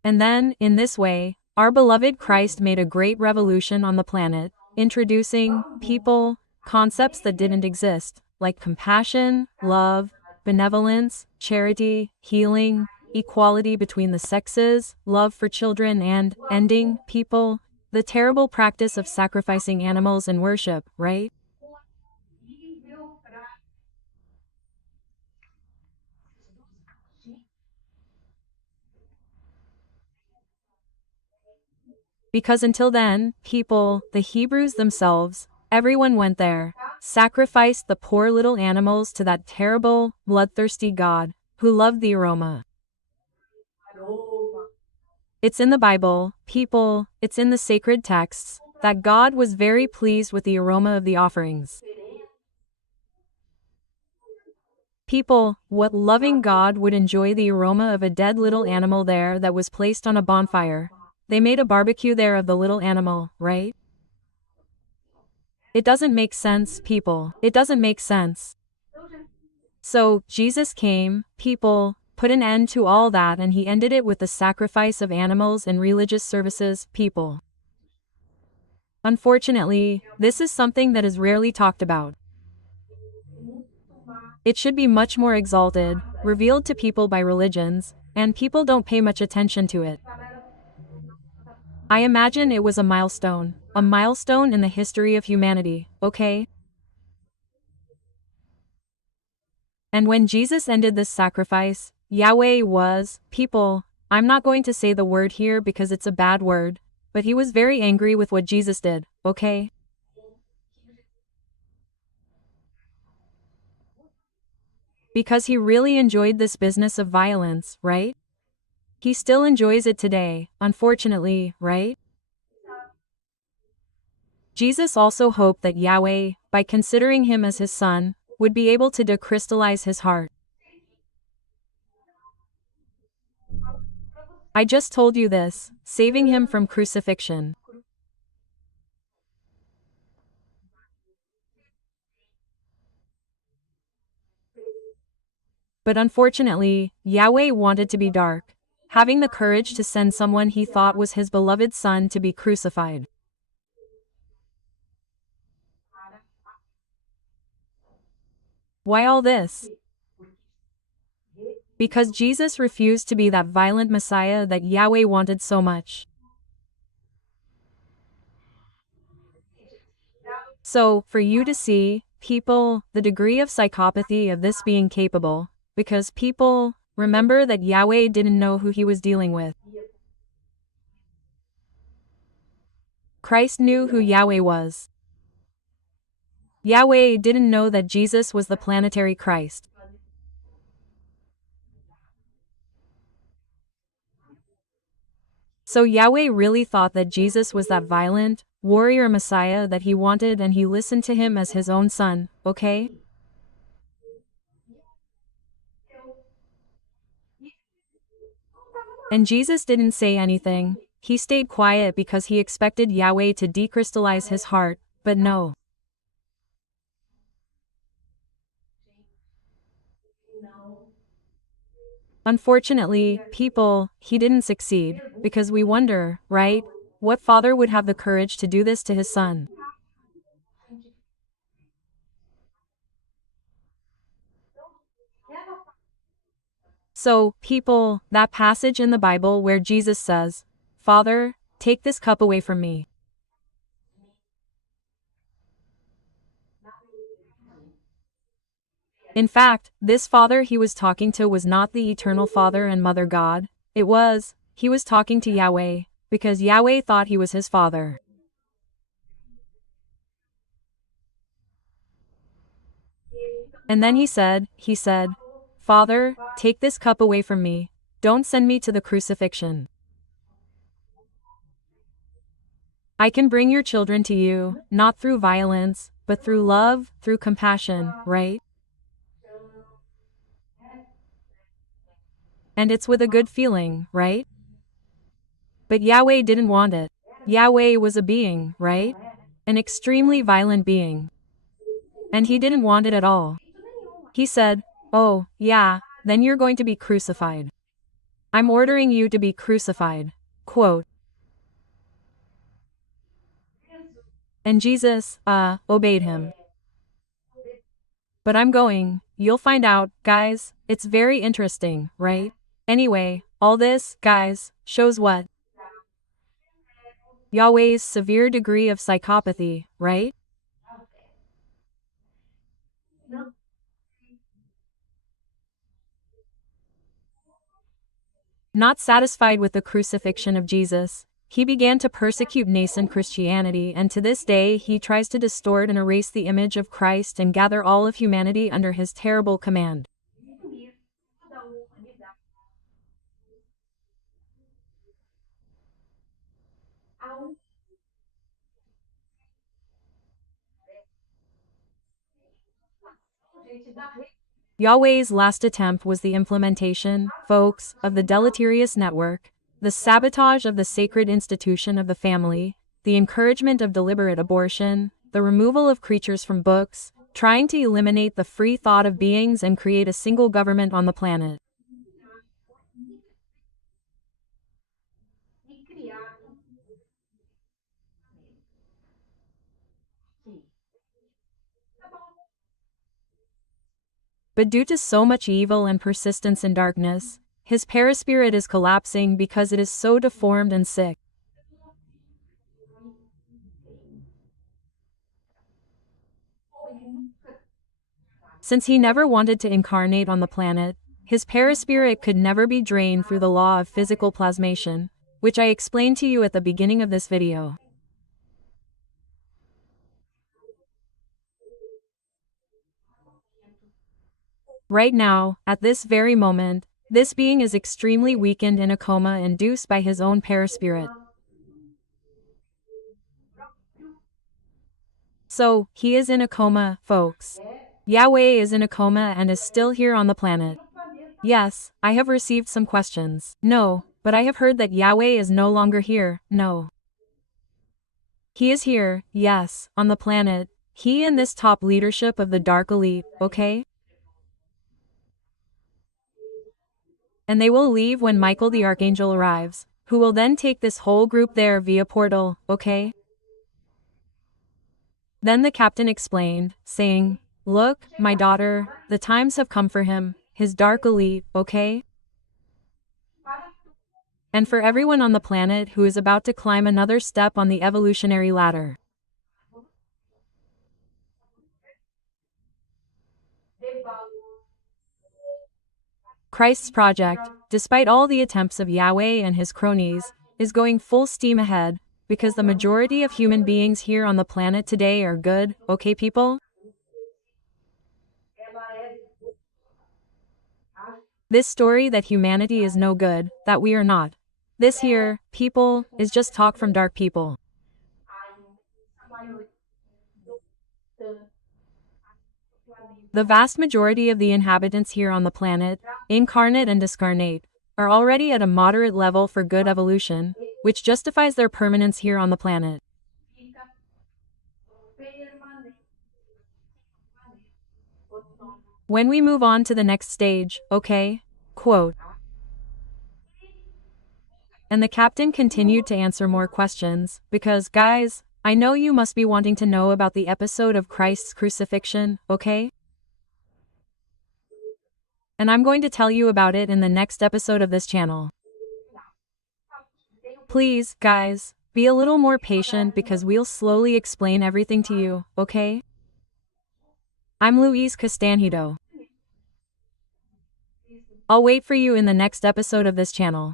And then, in this way, our beloved Christ made a great revolution on the planet, introducing, people, concepts that didn't exist, like compassion, love, benevolence, charity, healing, equality between the sexes, love for children, and, ending, people, the terrible practice of sacrificing animals in worship, right? Because until then, people, the Hebrews themselves, everyone went there, sacrificed the poor little animals to that terrible, bloodthirsty God, who loved the aroma. It's in the Bible, people, it's in the sacred texts, that God was very pleased with the aroma of the offerings. People, what loving God would enjoy the aroma of a dead little animal there that was placed on a bonfire? They made a barbecue there of the little animal, right? It doesn't make sense, people. It doesn't make sense. So, Jesus came, people, put an end to all that, and He ended it with the sacrifice of animals and religious services, people. Unfortunately, this is something that is rarely talked about. It should be much more exalted, revealed to people by religions, and people don't pay much attention to it. I imagine it was a milestone in the history of humanity, okay? And when Jesus ended this sacrifice, Yahweh was, people, I'm not going to say the word here because it's a bad word, but he was very angry with what Jesus did, okay? Because he really enjoyed this business of violence, right? He still enjoys it today, unfortunately, right? Jesus also hoped that Yahweh, by considering him as his son, would be able to decrystallize his heart. I just told you this, saving him from crucifixion. But unfortunately, Yahweh wanted to be dark, having the courage to send someone he thought was his beloved son to be crucified. Why all this? Because Jesus refused to be that violent Messiah that Yahweh wanted so much. So, for you to see, people, the degree of psychopathy of this being capable, because people, remember that Yahweh didn't know who he was dealing with. Christ knew who Yahweh was. Yahweh didn't know that Jesus was the planetary Christ. So Yahweh really thought that Jesus was that violent, warrior Messiah that he wanted, and he listened to him as his own son, okay? And Jesus didn't say anything. He stayed quiet because he expected Yahweh to decrystallize his heart, but no. Unfortunately, people, he didn't succeed, because we wonder, right? What father would have the courage to do this to his son? So, people, that passage in the Bible where Jesus says, Father, take this cup away from me. In fact, this father he was talking to was not the eternal Father and Mother God. He was talking to Yahweh, because Yahweh thought he was his father. And then he said, Father, take this cup away from me. Don't send me to the crucifixion. I can bring your children to you, not through violence, but through love, through compassion, right? And it's with a good feeling, right? But Yahweh didn't want it. Yahweh was a being, right? An extremely violent being. And he didn't want it at all. He said, oh, yeah, then you're going to be crucified. I'm ordering you to be crucified. Quote. And Jesus, obeyed him. But I'm going, you'll find out, guys, it's very interesting, right? Anyway, all this, guys, shows what? Yahweh's severe degree of psychopathy, right? Not satisfied with the crucifixion of Jesus, he began to persecute nascent Christianity, and to this day he tries to distort and erase the image of Christ and gather all of humanity under his terrible command. Yahweh's last attempt was the implementation, folks, of the deleterious network, the sabotage of the sacred institution of the family, the encouragement of deliberate abortion, the removal of creatures from books, trying to eliminate the free thought of beings and create a single government on the planet. But due to so much evil and persistence in darkness, his perispirit is collapsing because it is so deformed and sick. Since he never wanted to incarnate on the planet, his perispirit could never be drained through the law of physical plasmation, which I explained to you at the beginning of this video. Right now, at this very moment, this being is extremely weakened in a coma induced by his own perispirit. So, he is in a coma, folks. Yahweh is in a coma and is still here on the planet. Yes, I have received some questions. No, but I have heard that Yahweh is no longer here. No. He is here, yes, on the planet. He and this top leadership of the dark elite, okay? And they will leave when Michael the Archangel arrives, who will then take this whole group there via portal, okay? Then the captain explained, saying, "Look, my daughter, the times have come for him, his dark elite, okay? And for everyone on the planet who is about to climb another step on the evolutionary ladder." Christ's project, despite all the attempts of Yahweh and his cronies, is going full steam ahead, because the majority of human beings here on the planet today are good, okay people? This story that humanity is no good, that we are not. This here, people, is just talk from dark people. The vast majority of the inhabitants here on the planet, incarnate and discarnate, are already at a moderate level for good evolution, which justifies their permanence here on the planet. When we move on to the next stage, okay? Quote. And the captain continued to answer more questions, because, guys, I know you must be wanting to know about the episode of Christ's crucifixion, okay? And I'm going to tell you about it in the next episode of this channel. Please, guys, be a little more patient because we'll slowly explain everything to you, okay? I'm Louise Castanhedo. I'll wait for you in the next episode of this channel.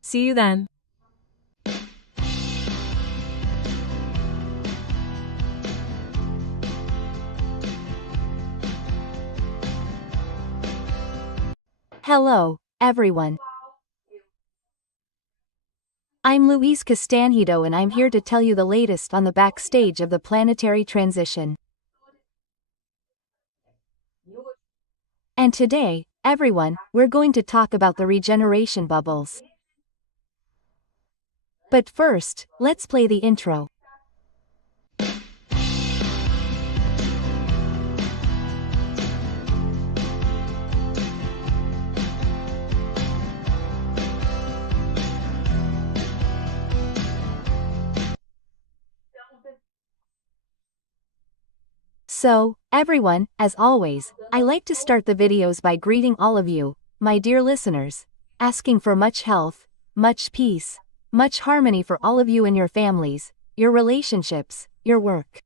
See you then. Hello, everyone. I'm Louise Castanhedo and I'm here to tell you the latest on the backstage of the planetary transition. And today, everyone, we're going to talk about the regeneration bubbles. But first, let's play the intro. So, everyone, as always, I like to start the videos by greeting all of you, my dear listeners, asking for much health, much peace, much harmony for all of you and your families, your relationships, your work.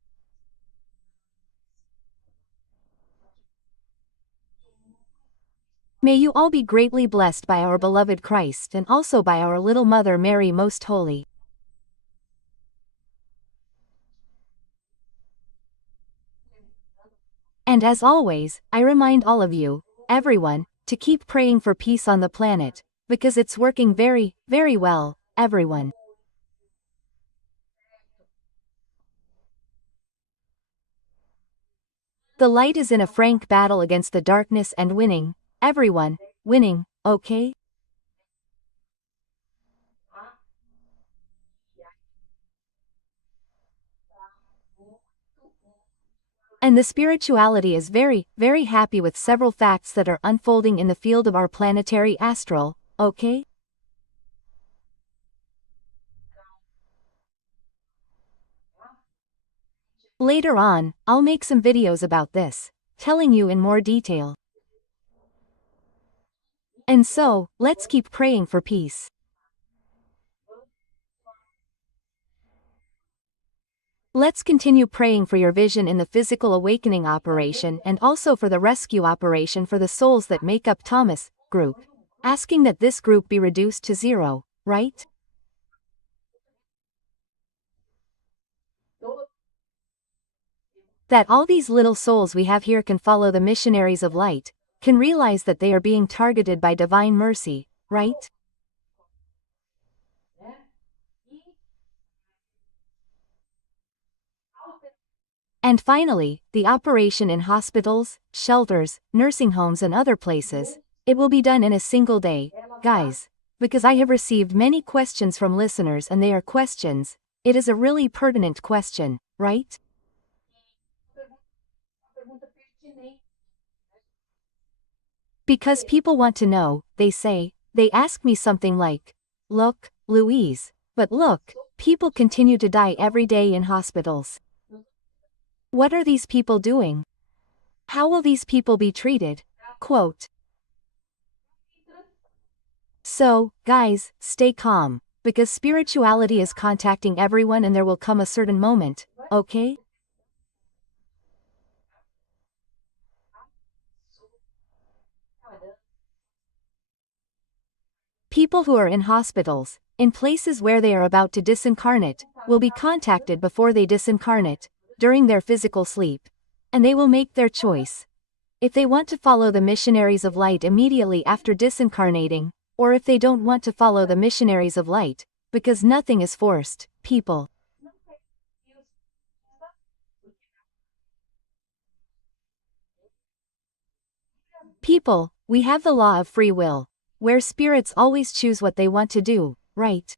May you all be greatly blessed by our beloved Christ and also by our little Mother Mary Most Holy. And as always, I remind all of you, everyone, to keep praying for peace on the planet, because it's working very, very well, everyone. The light is in a frank battle against the darkness and winning, everyone, winning, okay? And the spirituality is very, very happy with several facts that are unfolding in the field of our planetary astral, okay? Later on, I'll make some videos about this, telling you in more detail. And so, let's keep praying for peace. Let's continue praying for your vision in the physical awakening operation and also for the rescue operation for the souls that make up Thomas' group. Asking that this group be reduced to 0, right? That all these little souls we have here can follow the missionaries of light, can realize that they are being targeted by divine mercy, right? And finally, the operation in hospitals, shelters, nursing homes and other places, it will be done in a single day, guys. Because I have received many questions from listeners and they are questions, it is a really pertinent question, right? Because people want to know, they ask me something like, look, Louise, but look, people continue to die every day in hospitals. What are these people doing? How will these people be treated? Quote. So, guys, stay calm, because spirituality is contacting everyone and there will come a certain moment, okay? People who are in hospitals, in places where they are about to disincarnate, will be contacted before they disincarnate, during their physical sleep. And they will make their choice. If they want to follow the missionaries of light immediately after disincarnating, or if they don't want to follow the missionaries of light, because nothing is forced, people. People, we have the law of free will, where spirits always choose what they want to do, right?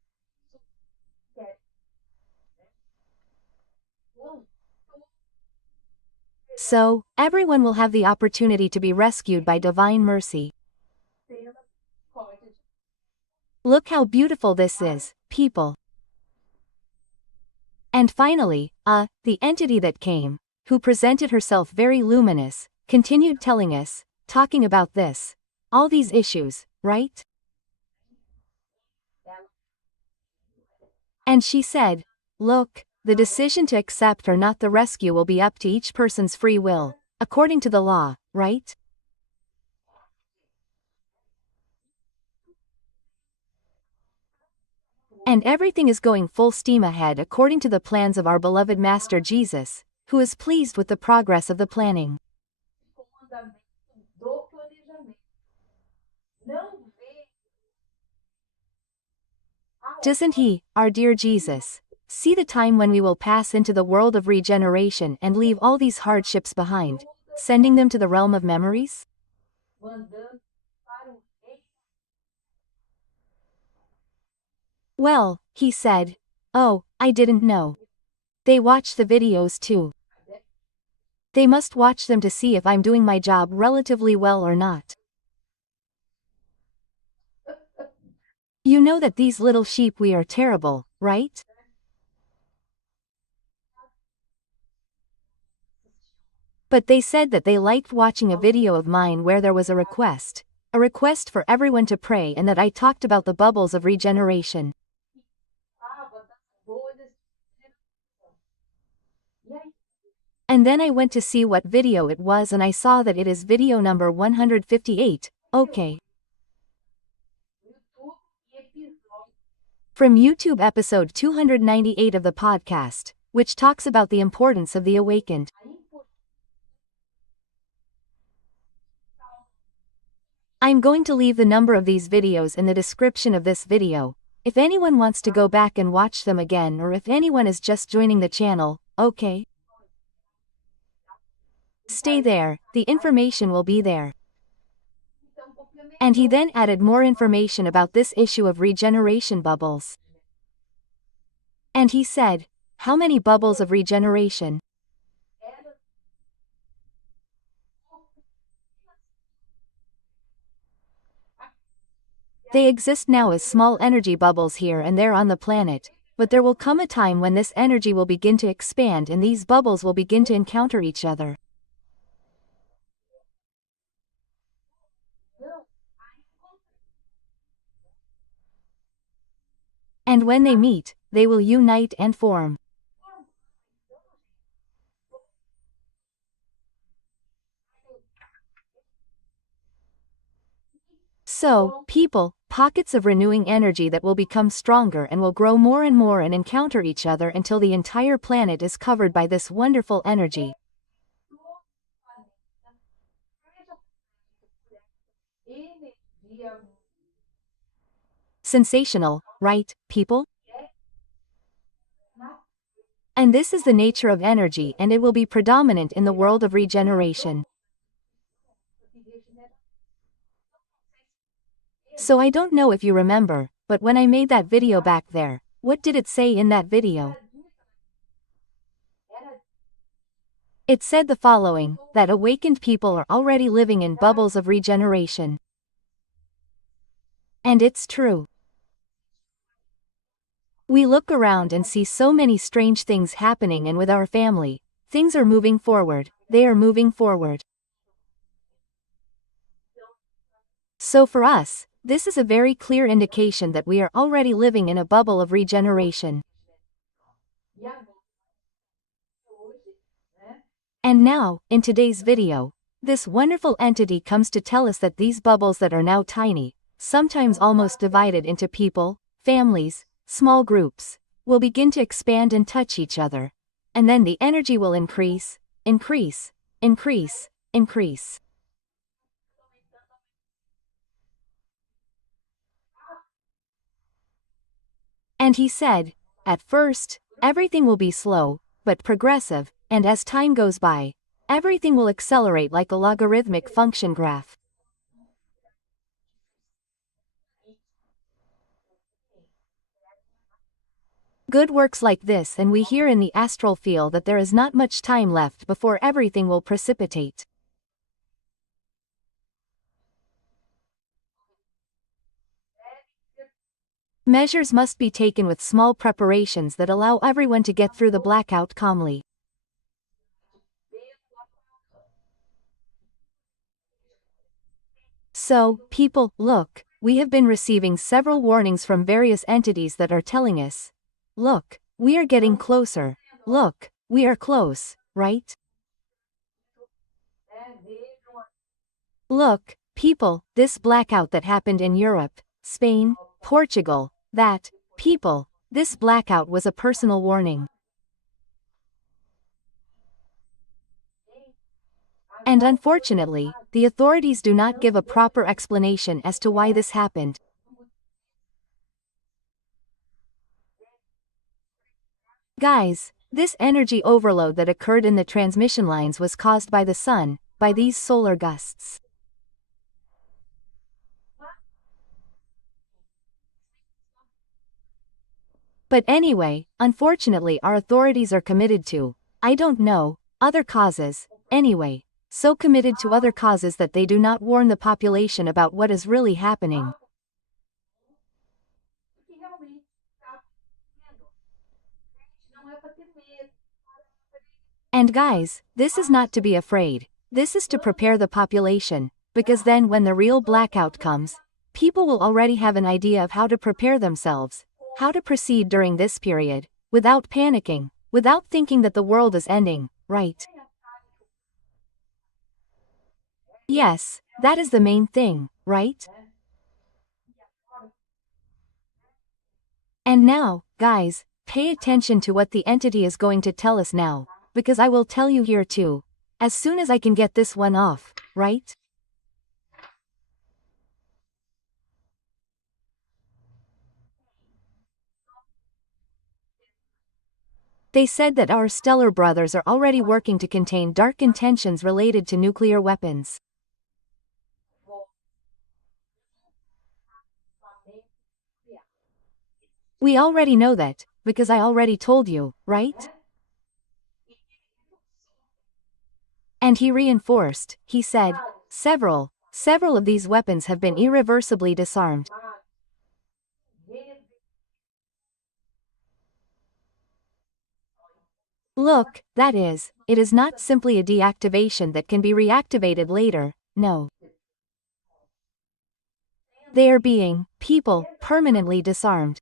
So, everyone will have the opportunity to be rescued by divine mercy. Look how beautiful this is, people. And finally, the entity that came, who presented herself very luminous, continued telling us, talking about this, all these issues, right? And she said, look, the decision to accept or not the rescue will be up to each person's free will, according to the law, right? And everything is going full steam ahead according to the plans of our beloved Master Jesus, who is pleased with the progress of the planning. Doesn't he, our dear Jesus, see the time when we will pass into the world of regeneration and leave all these hardships behind, sending them to the realm of memories? Well, he said, oh, I didn't know. They watch the videos too. They must watch them to see if I'm doing my job relatively well or not. You know that these little sheep we are terrible, right? But they said that they liked watching a video of mine where there was a request for everyone to pray and that I talked about the bubbles of regeneration. And then I went to see what video it was and I saw that it is video number 158, okay. From YouTube episode 298 of the podcast, which talks about the importance of the awakened. I'm going to leave the number of these videos in the description of this video, if anyone wants to go back and watch them again or if anyone is just joining the channel, okay? Stay there, the information will be there. And he then added more information about this issue of regeneration bubbles. And he said, how many bubbles of regeneration? They exist now as small energy bubbles here and there on the planet, but there will come a time when this energy will begin to expand and these bubbles will begin to encounter each other. And when they meet, they will unite and form. So, people, pockets of renewing energy that will become stronger and will grow more and encounter each other until the entire planet is covered by this wonderful energy. Sensational, right, people? And this is the nature of energy, and it will be predominant in the world of regeneration. So I don't know if you remember, but when I made that video back there, what did it say in that video? It said the following, that awakened people are already living in bubbles of regeneration. And it's true. We look around and see so many strange things happening, and with our family, things are moving forward, they are moving forward. So for us, this is a very clear indication that we are already living in a bubble of regeneration. And now, in today's video, this wonderful entity comes to tell us that these bubbles that are now tiny, sometimes almost divided into people, families, small groups, will begin to expand and touch each other. And then the energy will increase, increase, increase, increase. And he said, at first, everything will be slow, but progressive, and as time goes by, everything will accelerate like a logarithmic function graph. Good works like this, and we hear in the astral field that there is not much time left before everything will precipitate. Measures must be taken with small preparations that allow everyone to get through the blackout calmly. So, people, look, we have been receiving several warnings from various entities that are telling us, look, we are getting closer, look, we are close, right? Look, people, this blackout that happened in Europe, Spain, Portugal, that, people, this blackout was a personal warning. And unfortunately, the authorities do not give a proper explanation as to why this happened. Guys, this energy overload that occurred in the transmission lines was caused by the sun, by these solar gusts. But anyway, unfortunately our authorities are committed to, I don't know, other causes, anyway, so committed to other causes that they do not warn the population about what is really happening. And guys, this is not to be afraid, this is to prepare the population, because then when the real blackout comes, people will already have an idea of how to prepare themselves, how to proceed during this period, without panicking, without thinking that the world is ending, right? Yes, that is the main thing, right? And now, guys, pay attention to what the entity is going to tell us now, because I will tell you here too, as soon as I can get this one off, right? They said that our stellar brothers are already working to contain dark intentions related to nuclear weapons. We already know that, because I already told you, right? And he reinforced, he said, several of these weapons have been irreversibly disarmed. Look, that is, it is not simply a deactivation that can be reactivated later, no. They are being, people, permanently disarmed.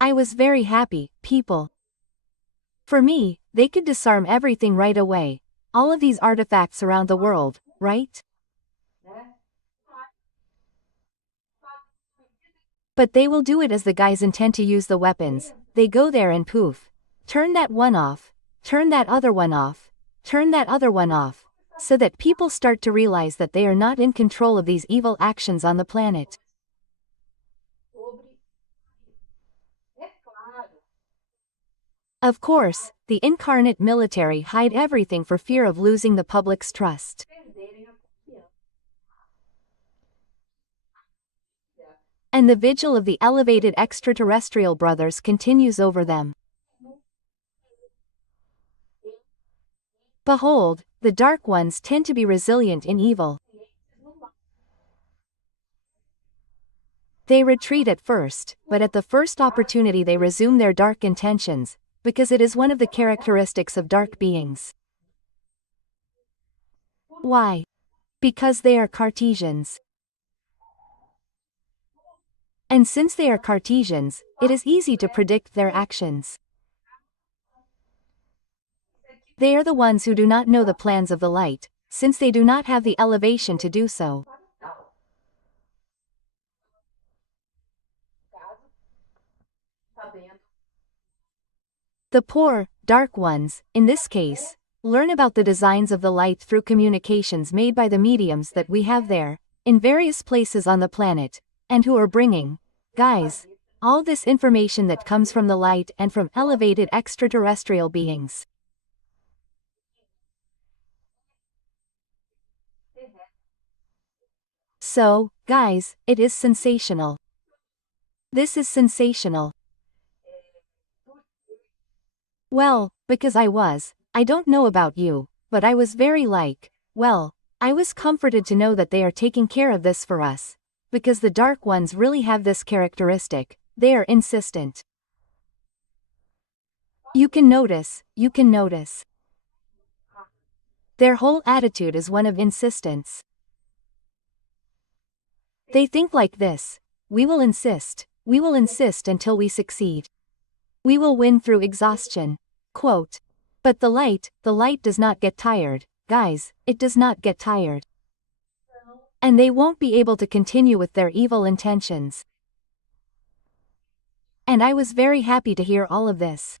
I was very happy, people. For me, they could disarm everything right away. All of these artifacts around the world, right? But they will do it as the guys intend to use the weapons. They go there and poof. Turn that one off. Turn that other one off. Turn that other one off. So that people start to realize that they are not in control of these evil actions on the planet. Of course, the incarnate military hide everything for fear of losing the public's trust. And the vigil of the elevated extraterrestrial brothers continues over them. Behold, the dark ones tend to be resilient in evil. They retreat at first, but at the first opportunity they resume their dark intentions, because it is one of the characteristics of dark beings. Why? Because they are Cartesians. And since they are Cartesians, it is easy to predict their actions. They are the ones who do not know the plans of the light, since they do not have the elevation to do so. The poor, dark ones, in this case, learn about the designs of the light through communications made by the mediums that we have there, in various places on the planet, and who are bringing, guys, all this information that comes from the light and from elevated extraterrestrial beings. So, guys, it is sensational. This is sensational. Well, because I don't know about you, but I was very well, I was comforted to know that they are taking care of this for us. Because the dark ones really have this characteristic, they are insistent. You can notice. Their whole attitude is one of insistence. They think like this: we will insist until we succeed. We will win through exhaustion. Quote. But the light does not get tired, guys, it does not get tired. And they won't be able to continue with their evil intentions. And I was very happy to hear all of this.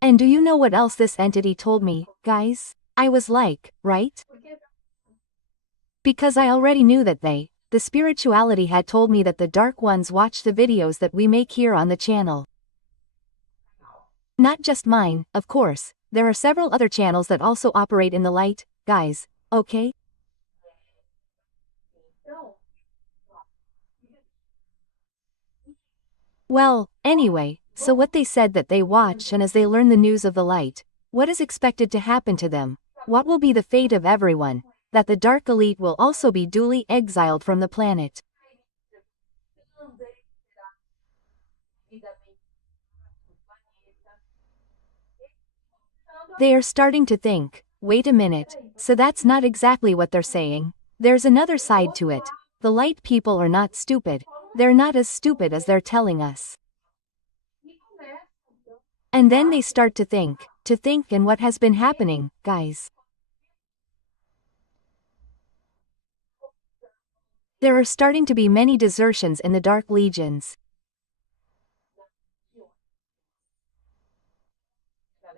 And do you know what else this entity told me, guys? I was right? Because I already knew that the spirituality had told me that the dark ones watch the videos that we make here on the channel. Not just mine, of course, there are several other channels that also operate in the light, guys, okay? Well, anyway, so what they said that they watch, and as they learn the news of the light, what is expected to happen to them, what will be the fate of everyone, that the dark elite will also be duly exiled from the planet. They are starting to think, wait a minute, so that's not exactly what they're saying. There's another side to it. The light people are not stupid. They're not as stupid as they're telling us. And then they start to think and what has been happening, guys. There are starting to be many desertions in the Dark Legions.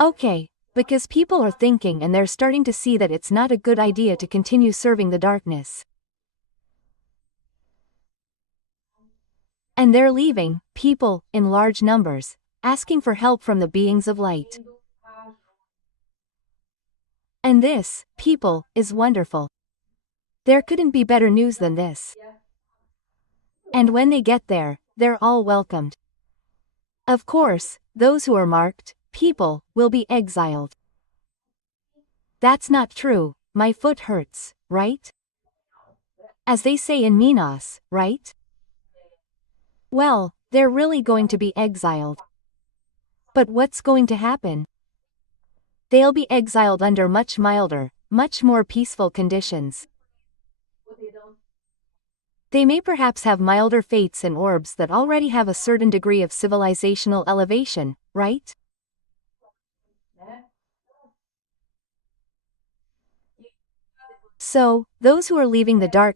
Okay, because people are thinking and they're starting to see that it's not a good idea to continue serving the darkness. And they're leaving, people, in large numbers, asking for help from the beings of light. And this, people, is wonderful. There couldn't be better news than this. And when they get there, they're all welcomed. Of course, those who are marked, people, will be exiled. That's not true, my foot hurts, right? As they say in Minas, right? Well, they're really going to be exiled. But what's going to happen? They'll be exiled under much milder, much more peaceful conditions. They may perhaps have milder fates in orbs that already have a certain degree of civilizational elevation, right? So, those who are leaving the dark